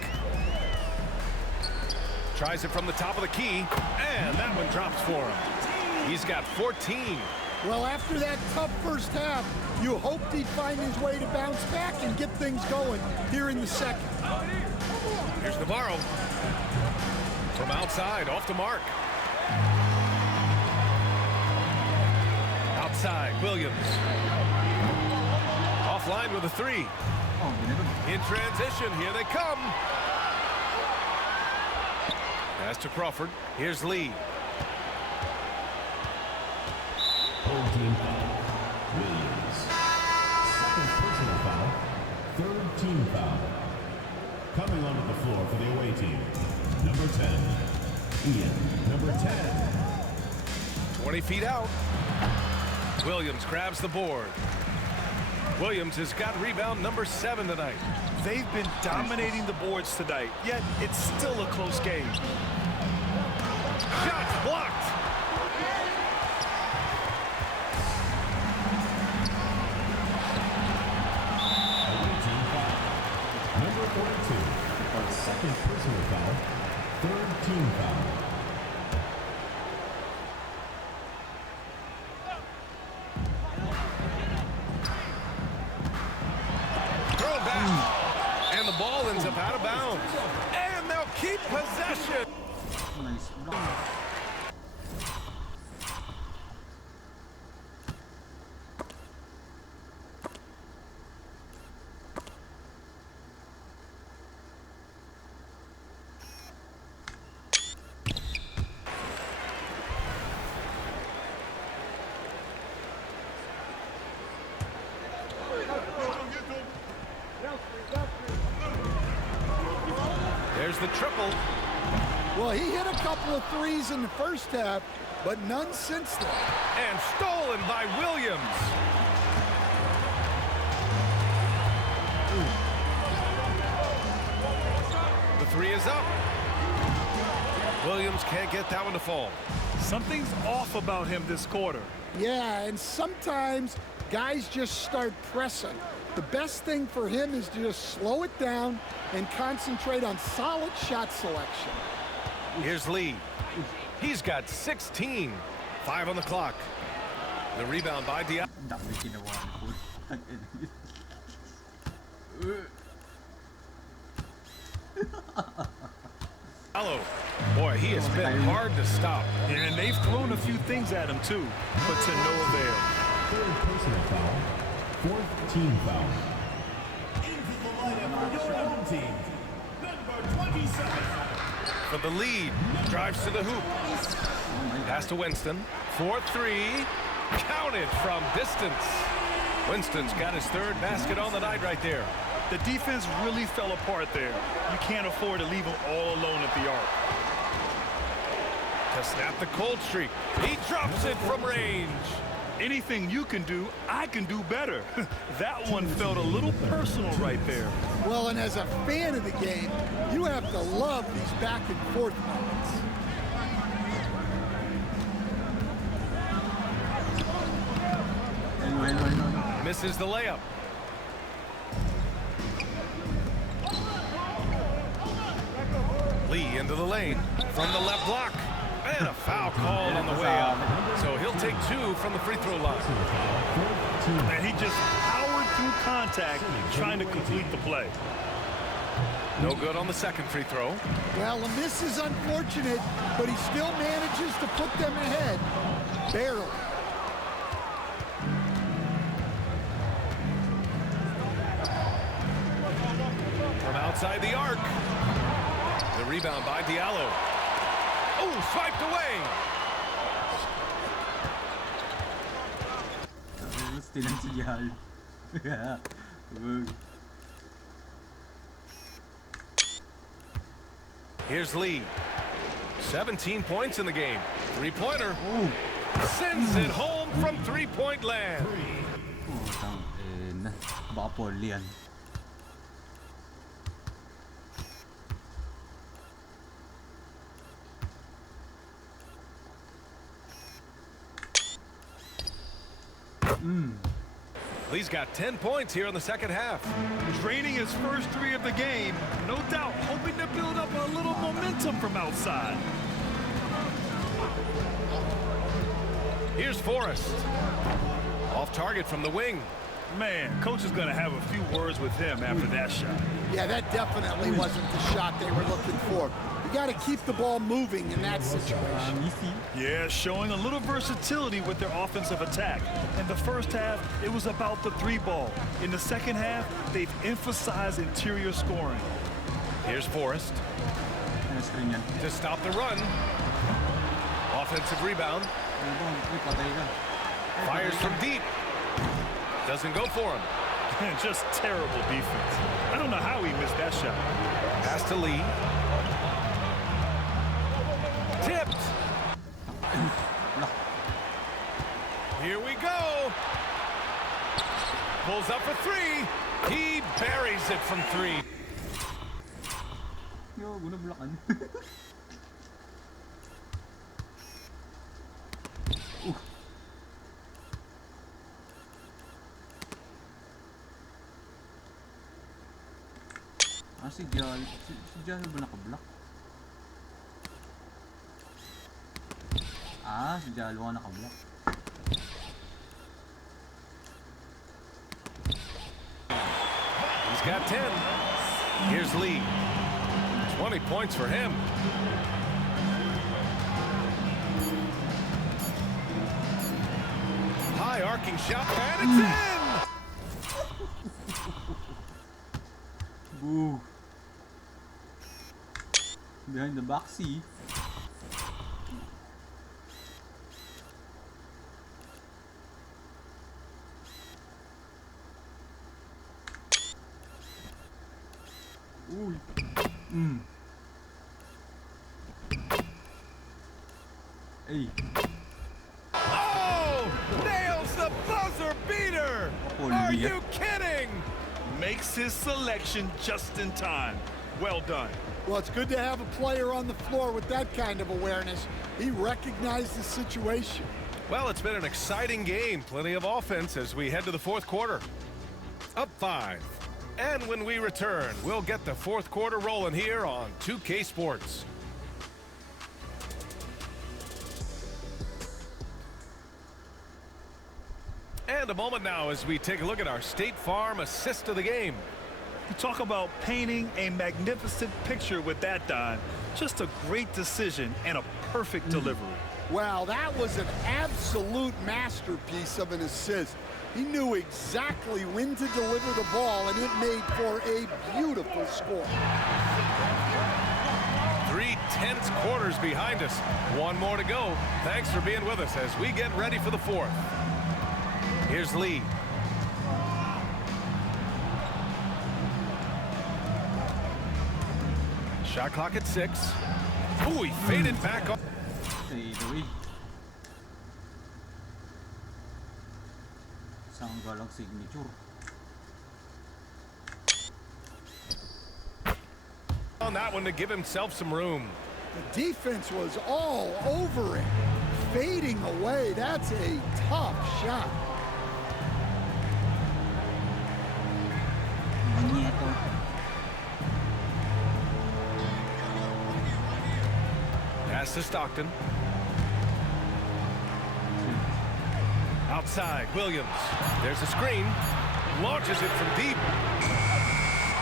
Tries it from the top of the key, and that one drops for him. He's got 14. Well, after that tough first half, you hoped he'd find his way to bounce back and get things going here in the second. Here's Navarro. From outside, off the mark. Outside, Williams. Offline with a three. Oh, ginagawa. In transition, here they come. Pass to Crawford. Here's Lee. Home team foul. Williams. Second personal foul. Third team foul. Coming onto the floor for the away team. Number 10. Ian. Number 10. 20 feet out. Williams grabs the board. Williams has got rebound number 7 tonight. They've been dominating the boards tonight, yet it's still a close game. Shots blocked. Away team foul. Number 42. Second personal foul. Third team foul. Throw back. And the ball ends up out of bounds. And they'll keep possession. Nice block. There's the triple. Well, he hit a couple of threes in the first half, but none since then. And stolen by Williams. The three is up. Williams can't get that one to fall. Something's off about him this quarter. Yeah, and sometimes guys just start pressing. The best thing for him is to just slow it down and concentrate on solid shot selection. Here's Lee. He's got 16. 5 on the clock. The rebound by Diaz. Dami ginawa ni Diallo. Boy, he has been hard to stop. And they've thrown a few things at him too, but to no avail. Third personal foul. Fourth team foul. Into the lineup for your home team. Number 27. From the lead, drives to the hoop. Pass to Winston. 4-3. Counted from distance. Winston's got his third basket on the night right there. The defense really fell apart there. You can't afford to leave them all alone at the arc. To snap the cold streak. He drops it from range. Anything you can do, I can do better. That one felt a little personal right there. Well, and as a fan of the game, you have to love these back and forth moments. Hello. misses the layup. Lee into the lane from the left block. And a foul call on the way out. So he'll take 2 from the free throw line. And he just powered through contact trying to complete the play. No good on the second free throw. Well, a miss is unfortunate, but he still manages to put them ahead. Barely. From outside the arc. The rebound by Diallo. Oh, swiped away. Stilan si Jal. Here's Lee. 17 points in the game. Three-pointer. Sends it home from three-point land. Baka poly yan. Lee's got 10 points here in the second half. Draining his first 3 of the game, no doubt hoping to build up a little momentum from outside. Here's Forrest. Off target from the wing. Man, coach is going to have a few words with him after that shot. Yeah, that definitely wasn't the shot they were looking for. You got to keep the ball moving in that situation. Yeah, showing a little versatility with their offensive attack. In the first half, it was about the 3-ball. In the second half, they've emphasized interior scoring. Here's Forrest. To stop the run. Offensive rebound. Fires from deep. Doesn't go for him. Just terrible defense. I don't know how he missed that shot. Pass to Lee. Tipped. Here we go. Pulls up for 3. He buries it from 3. Yo, guna bulakan. Si Jal. Si Jal ba nakablock? Si Jal ang nakablock. He's got 10. Here's Lee. 20 points for him. High arcing shot, and it's in! Boo. Behind the back, see? Uy. Hey. Oh! Nails the buzzer beater! Are you kidding? Makes his selection just in time. Well done. Well, it's good to have a player on the floor with that kind of awareness. He recognized the situation. Well, it's been an exciting game. Plenty of offense as we head to the fourth quarter. Up 5. And when we return, we'll get the fourth quarter rolling here on 2K Sports. And a moment now as we take a look at our State Farm assist of the game. You talk about painting a magnificent picture with that dime. Just a great decision and a perfect delivery. Wow, that was an absolute masterpiece of an assist. He knew exactly when to deliver the ball, and it made for a beautiful score. 3 tense quarters behind us. One more to go. Thanks for being with us as we get ready for the fourth. Here's Lee. Shot clock at 6. Ooh, he faded back off. Isang galang signature. On that one to give himself some room. The defense was all over it. Fading away, that's a tough shot. Nieto. Pass to Stockton. Outside, Williams. There's a screen. Launches it from deep.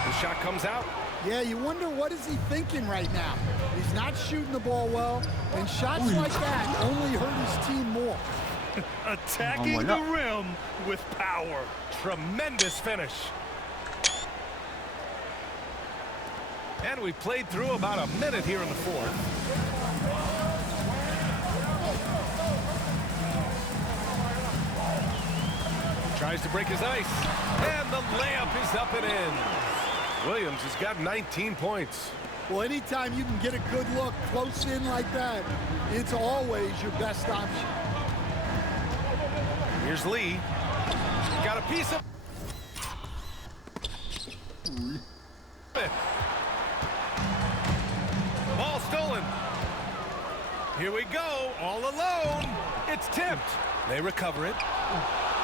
The shot comes out. Yeah, you wonder what is he thinking right now. He's not shooting the ball well, and shots like that only hurt his team more. Attacking the rim with power. Tremendous finish. And we played through about a minute here in the fourth. Tries to break his ice. And the layup is up and in. Williams has got 19 points. Well, anytime you can get a good look close in like that, it's always your best option. Here's Lee. Got a piece of... Ball stolen. Here we go, all alone. It's tipped. They recover it.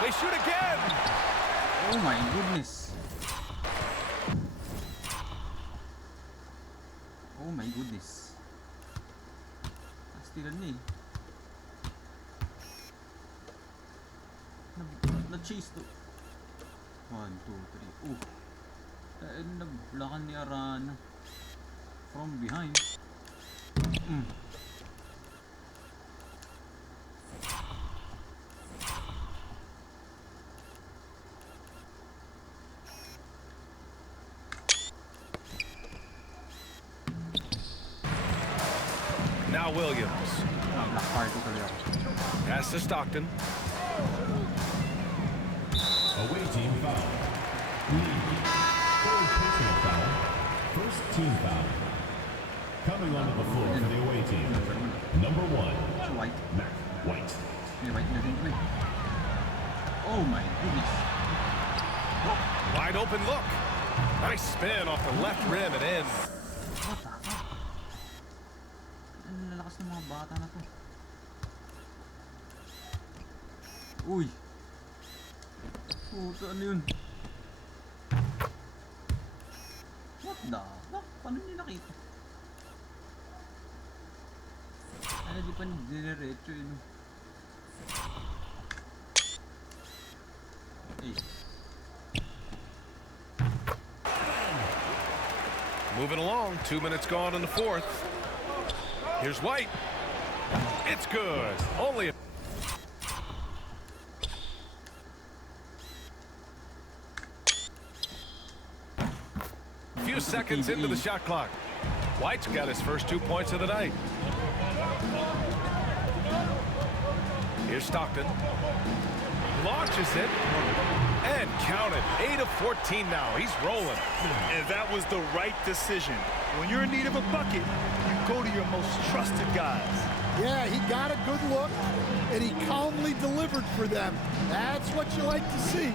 They shoot again. Oh my goodness. Oh my goodness. Nastilan niya eh. Na-chase to. 1, 2, 3. Oh. Nablakan ni Arana. From behind. Now Williams. Black party talaga. Pass to Stockton. Away team foul. Third personal foul. First team foul. Coming onto the floor for the away team. Number 1. So White. Mac White. May White na rin kami. Oh my goodness. Wide open look. Nice spin off the left rim and in. What the fuck? Ang lalakas ng mga bata na to. Uy. Puta, ano yun? What the fuck? Paano niyo nakita? Ano di pa nidiretso yun? Hey. Moving along, 2 minutes gone in the fourth. Here's White. It's good. Only a few seconds into the shot clock. White's got his first 2 points of the night. Here's Stockton. Launches it. And count it. 8 of 14 now. He's rolling. And that was the right decision. When you're in need of a bucket, you go to your most trusted guys. Yeah, he got a good look, and he calmly delivered for them. That's what you like to see.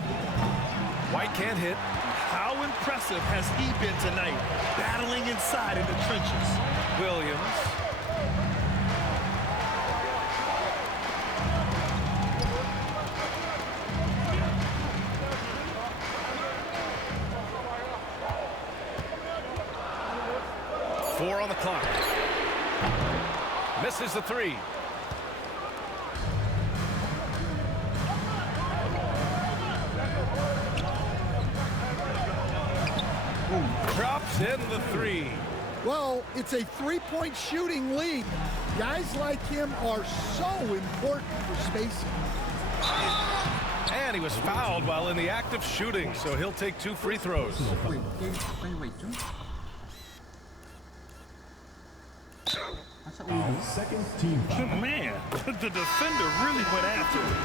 White can't hit. How impressive has he been tonight, battling inside in the trenches? Williams. Four on the clock. Misses the three. Drops in the three. Well, it's a three-point shooting lead. Guys like him are so important for spacing. And he was fouled while in the act of shooting, so he'll take 2 free throws. Wait, wait, Jun? Nasa ulo? Second team foul. Man, the defender really went after it.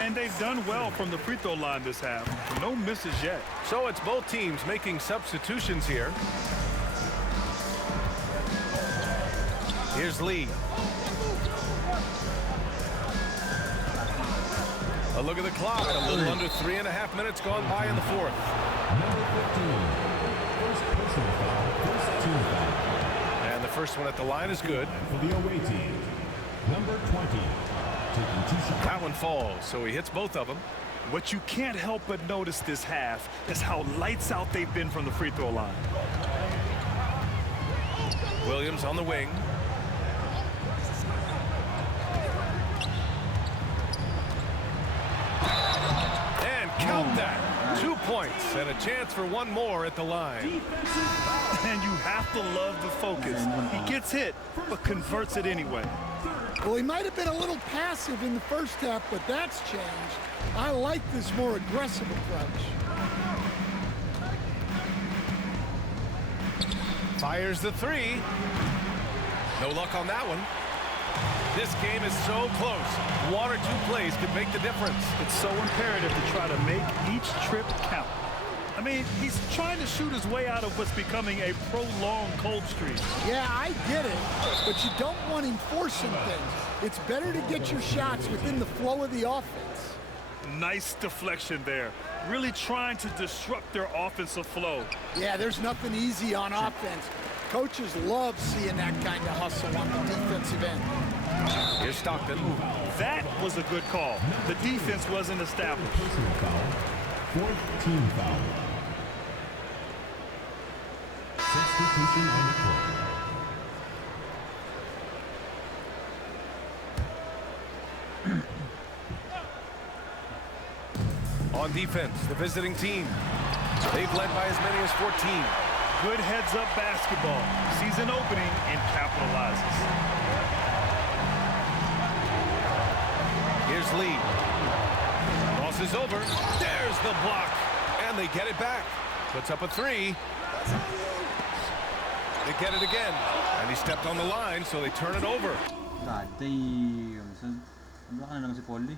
And they've done well from the free throw line this half. No misses yet. So it's both teams making substitutions here. Here's Lee. A look at the clock. A little under 3.5 minutes gone by in the fourth. Number 15. First personal foul. First team foul. And the first one at the line is good. For the away team. Number 20. Taking 2 shots. That one falls, so he hits both of them. What you can't help but notice this half is how lights out they've been from the free throw line. Williams on the wing. And count that. 2 points and a chance for one more at the line. And you have to love the focus. He gets hit, but converts it anyway. Well, he might have been a little passive in the first half, but that's changed. I like this more aggressive approach. Fires the three. No luck on that one. This game is so close. 1 or 2 plays could make the difference. It's so imperative to try to make each trip count. I mean, he's trying to shoot his way out of what's becoming a prolonged cold streak. Yeah, I get it, but you don't want him forcing things. It's better to get your shots within the flow of the offense. Nice deflection there. Really trying to disrupt their offensive flow. Yeah, there's nothing easy on offense. Coaches love seeing that kind of hustle on the defensive end. Here's Stockton. That was a good call. The defense wasn't established. Personal foul. 4th team foul. Substitution on the court. On defense, the visiting team. They've led by as many as 14. Good heads-up basketball. Season opening and capitalizes. Here's Lee. Crosses over. There's the block. And they get it back. Puts up a 3. They get it again. And he stepped on the line, so they turn it over. God damn. Ano ka na naman si Polly?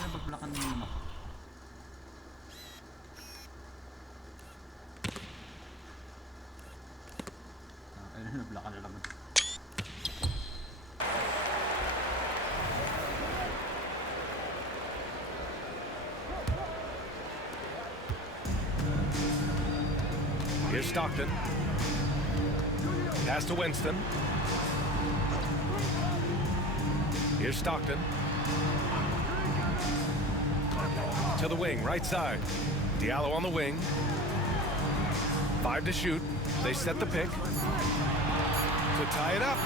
Nabablakan mo. Ayun, nablakan na naman. Here's Stockton. Pass to Winston. Here's Stockton. To the wing, right side. Diallo on the wing. 5 to shoot. They set the pick. To tie it up.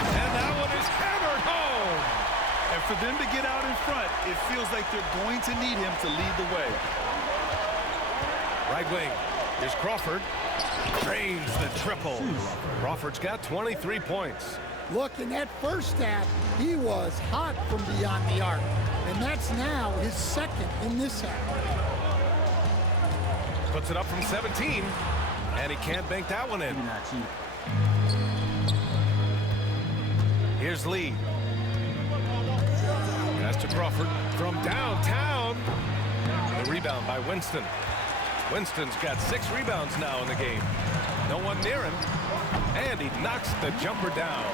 And that one is hammered home. And for them to get out in front, it feels like they're going to need him to lead the way. Right wing. Here's Crawford. Drains the triple. Crawford's got 23 points. Look, in that first half, he was hot from beyond the arc. And that's now his second in this half. Puts it up from 17. And he can't bank that one in. Here's Lee. Pass to Crawford from downtown. The rebound by Winston. Winston's got 6 rebounds now in the game. No one near him. And he knocks the jumper down.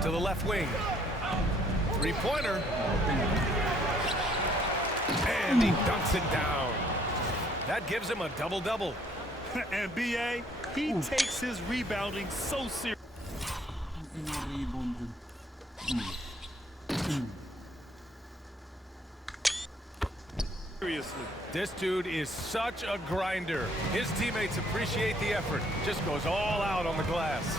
To the left wing. 3-pointer. And he dunks it down. That gives him a double-double. And BA, he takes his rebounding so seriously. This dude is such a grinder. His teammates appreciate the effort. Just goes all out on the glass.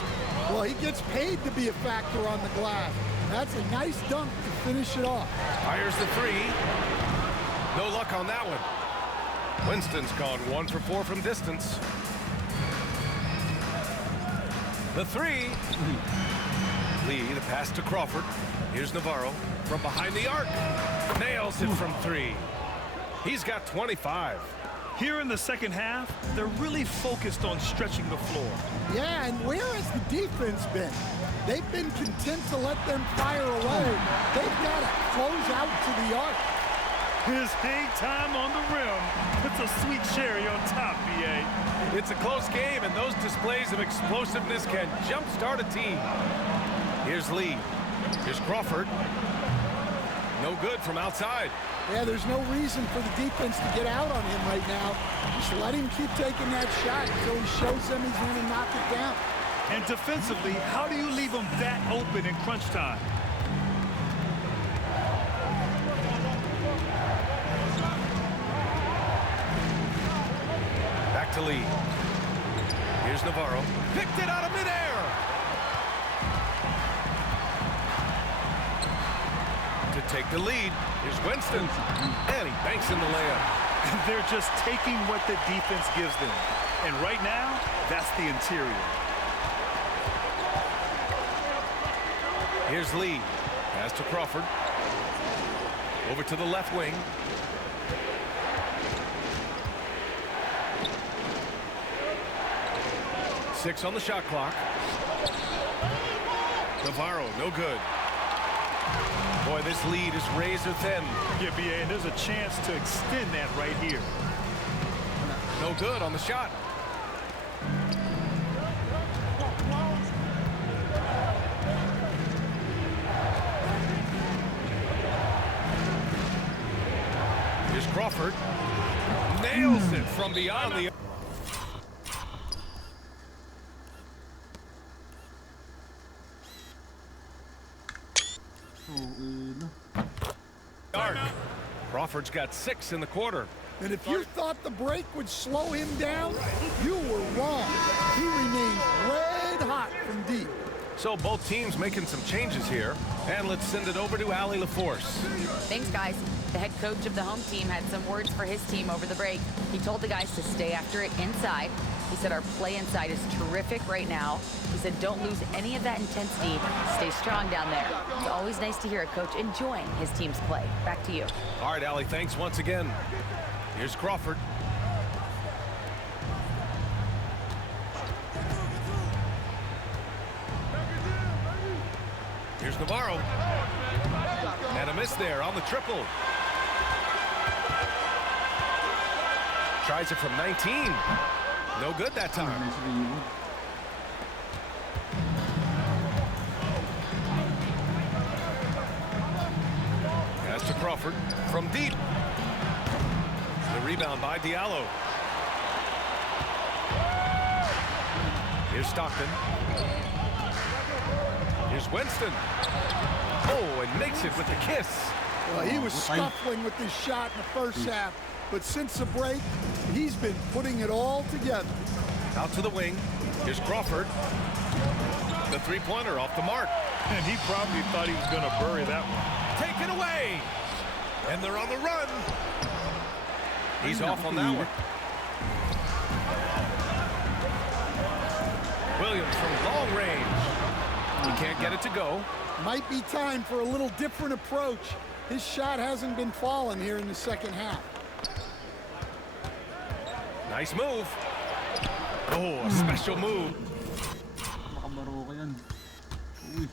Well, he gets paid to be a factor on the glass. That's a nice dunk to finish it off. Fires the 3. No luck on that one. Winston's gone 1 for 4 from distance. The 3. Lee, the pass to Crawford. Here's Navarro from behind the arc. Nails it from 3. He's got 25. Here in the second half, they're really focused on stretching the floor. Yeah, and where has the defense been? They've been content to let them fire away. They've got to close out to the arc. His hang time on the rim puts a sweet cherry on top, BA. It's a close game, and those displays of explosiveness can jumpstart a team. Here's Lee. Here's Crawford. No good from outside. Yeah, there's no reason for the defense to get out on him right now. Just let him keep taking that shot until he shows them he's going to knock it down. And defensively, how do you leave him that open in crunch time? Back to Lee. Here's Navarro. Picked it out of midair. To take the lead, here's Winston. And he banks in the layup. They're just taking what the defense gives them. And right now, that's the interior. Here's Lee. Pass to Crawford. Over to the left wing. Six on the shot clock. Navarro, no good. Boy, this lead is razor thin. Yeah, BA, and there's a chance to extend that right here. No good on the shot. Here's Crawford. Nails it from beyond the... Arc. Crawford's got 6 in the quarter. And if you thought the break would slow him down, you were wrong. He remains red hot from deep. So both teams making some changes here. And let's send it over to Allie LaForce. Thanks, guys. The head coach of the home team had some words for his team over the break. He told the guys to stay after it inside. He said our play inside is terrific right now. He said don't lose any of that intensity. Stay strong down there. It's always nice to hear a coach enjoying his team's play. Back to you. All right, Allie, thanks once again. Here's Crawford. Here's Navarro. And a miss there on the triple. Tries it from 19. No good that time. Pass to Crawford from deep. The rebound by Diallo. Here's Stockton. Here's Winston. Oh, and makes it with the kiss. Well, he was scuffling with this shot in the first half, but since the break, he's been putting it all together. Out to the wing. Here's Crawford. The three-pointer off the mark. And he probably thought he was going to bury that one. Taken away. And they're on the run. He's off on that one. Williams from long range. He can't get it to go. Might be time for a little different approach. His shot hasn't been falling here in the second half. Nice move. Oh, a special move. Makabaro ka yan. Uy.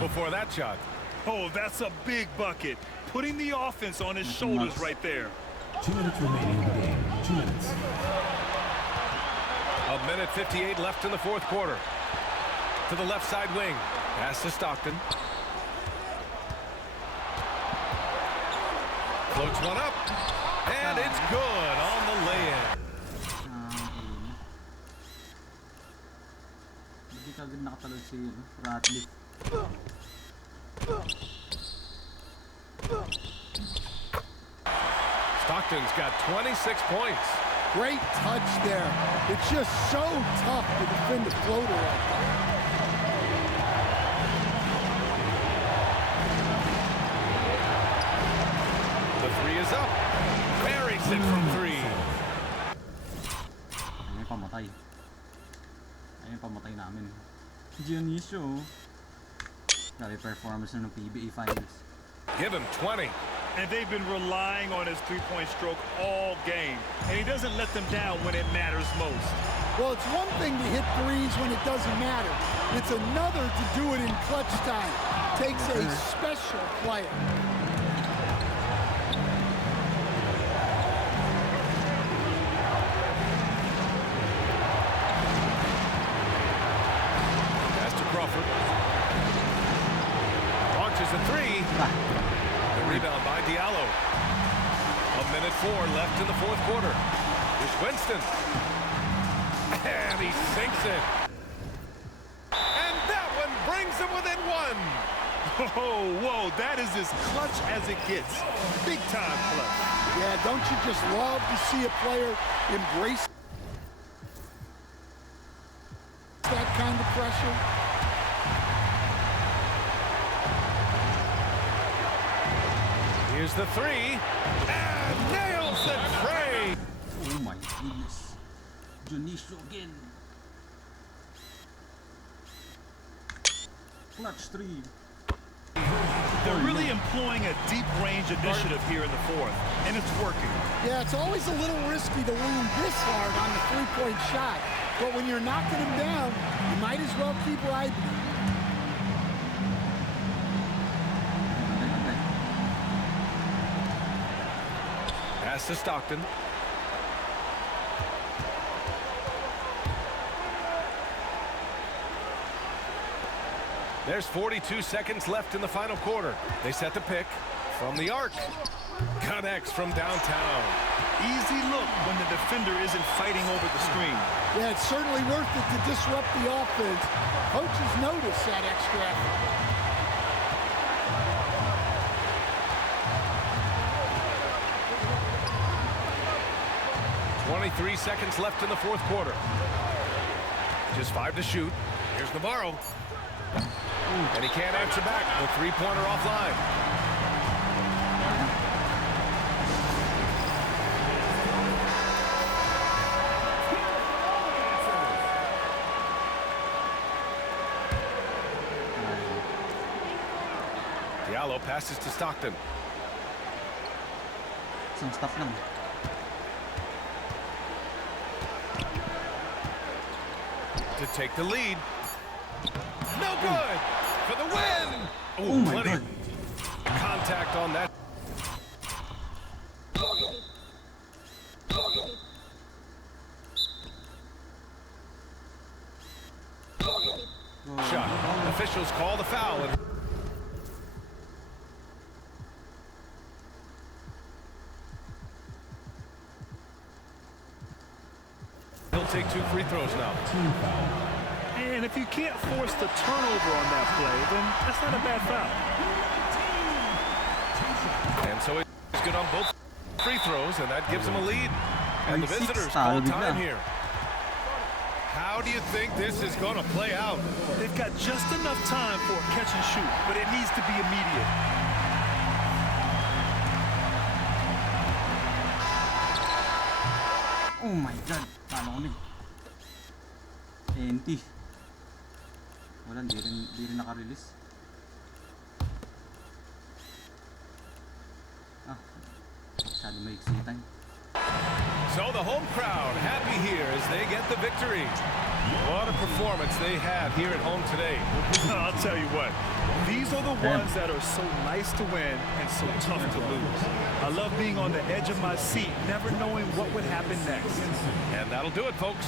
Before that shot. Oh, that's a big bucket. Putting the offense on his shoulders right there. 2 minutes remaining in the game. 2 minutes. A minute 58 left in the fourth quarter. To the left side wing. Pass to Stockton. Floats one up. And it's good on the lay-in. Hindi ka agad nakatalon si Ratliff. Stockton's got 26 points. Great touch there. It's just so tough to defend a floater like that. The three is up. Buries it from 3. Ayun yung pamatay. Ayun yung pamatay namin. Dionisio. Grabe performance na ng PBA Finals. Give him 20. And they've been relying on his three-point stroke all game. And he doesn't let them down when it matters most. Well, it's one thing to hit threes when it doesn't matter. It's another to do it in clutch time. Takes a special player. Pass to Crawford. Launches a three. The rebound by Diallo. 1:04 left in the fourth quarter. Here's Winston. And he sinks it. And that one brings him within one. Oh, whoa, that is as clutch as it gets. Big time clutch. Yeah, don't you just love to see a player embrace that kind of pressure? Here's the three. And nails the tray. Oh my goodness. Junicio again. Clutch 3. They're really employing a deep range initiative here in the fourth, and it's working. Yeah, it's always a little risky to lean this hard on the three-point shot. But when you're knocking him down, you might as well keep riding him. Pass to Stockton. There's 42 seconds left in the final quarter. They set the pick from the arc. Connects from downtown. Easy look when the defender isn't fighting over the screen. Yeah, it's certainly worth it to disrupt the offense. Coaches notice that extra effort. 23 seconds left in the fourth quarter. Just 5 to shoot. Here's Navarro. And he can't answer back. The three-pointer offline. Diallo passes to Stockton. Some stuff lang. To take the lead. No good for the win. Oh my God. Contact on that. Shot. Officials call the foul. He'll take 2 free throws now. And if you can't force the turnover on that play, then that's not a bad foul. And so it's good on both free throws, and that gives him a lead. And the visitors call time here. How do you think this is going to play out? They've got just enough time for a catch and shoot, but it needs to be immediate. Oh my God. Paano kami? Empty. Wala, di rin naka-release. Ah, masyado may iksitan. So the home crowd happy here as they get the victory. What a performance they had here at home today. I'll tell you what, these are the ones that are so nice to win and so tough to lose. I love being on the edge of my seat, never knowing what would happen next. And that'll do it, folks.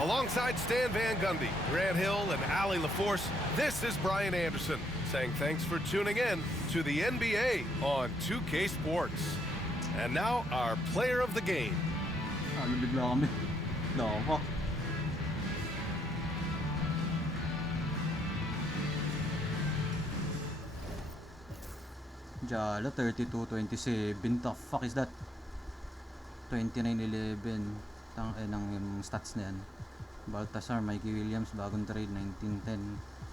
Alongside Stan Van Gundy, Grant Hill, and Allie LaForce, this is Brian Anderson saying thanks for tuning in to the NBA on 2K Sports. And now our player of the game. Ano bigla kami? Lawak. Jala 32-27. The fuck is that? 29-11. Tangin ng stats na yan. Baltasar, Mikey Williams, bagong trade, 1910.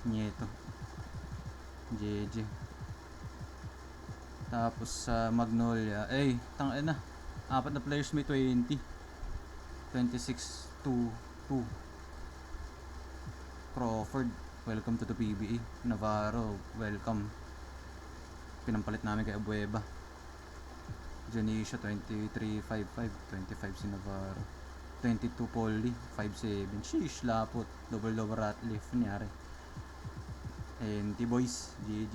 Nieto. JJ. Tapos sa Magnolia, tangin na. 4 na players may 20. 26-2. Crawford, welcome to the PBA. Navarro, welcome. Pinampalit namin kay Abueva. Janisha 23.55, 25 si Navarro, 22 Polly, 5.7. Sheesh, lapot. Double rat lift nangyari. And T-Boys, GG.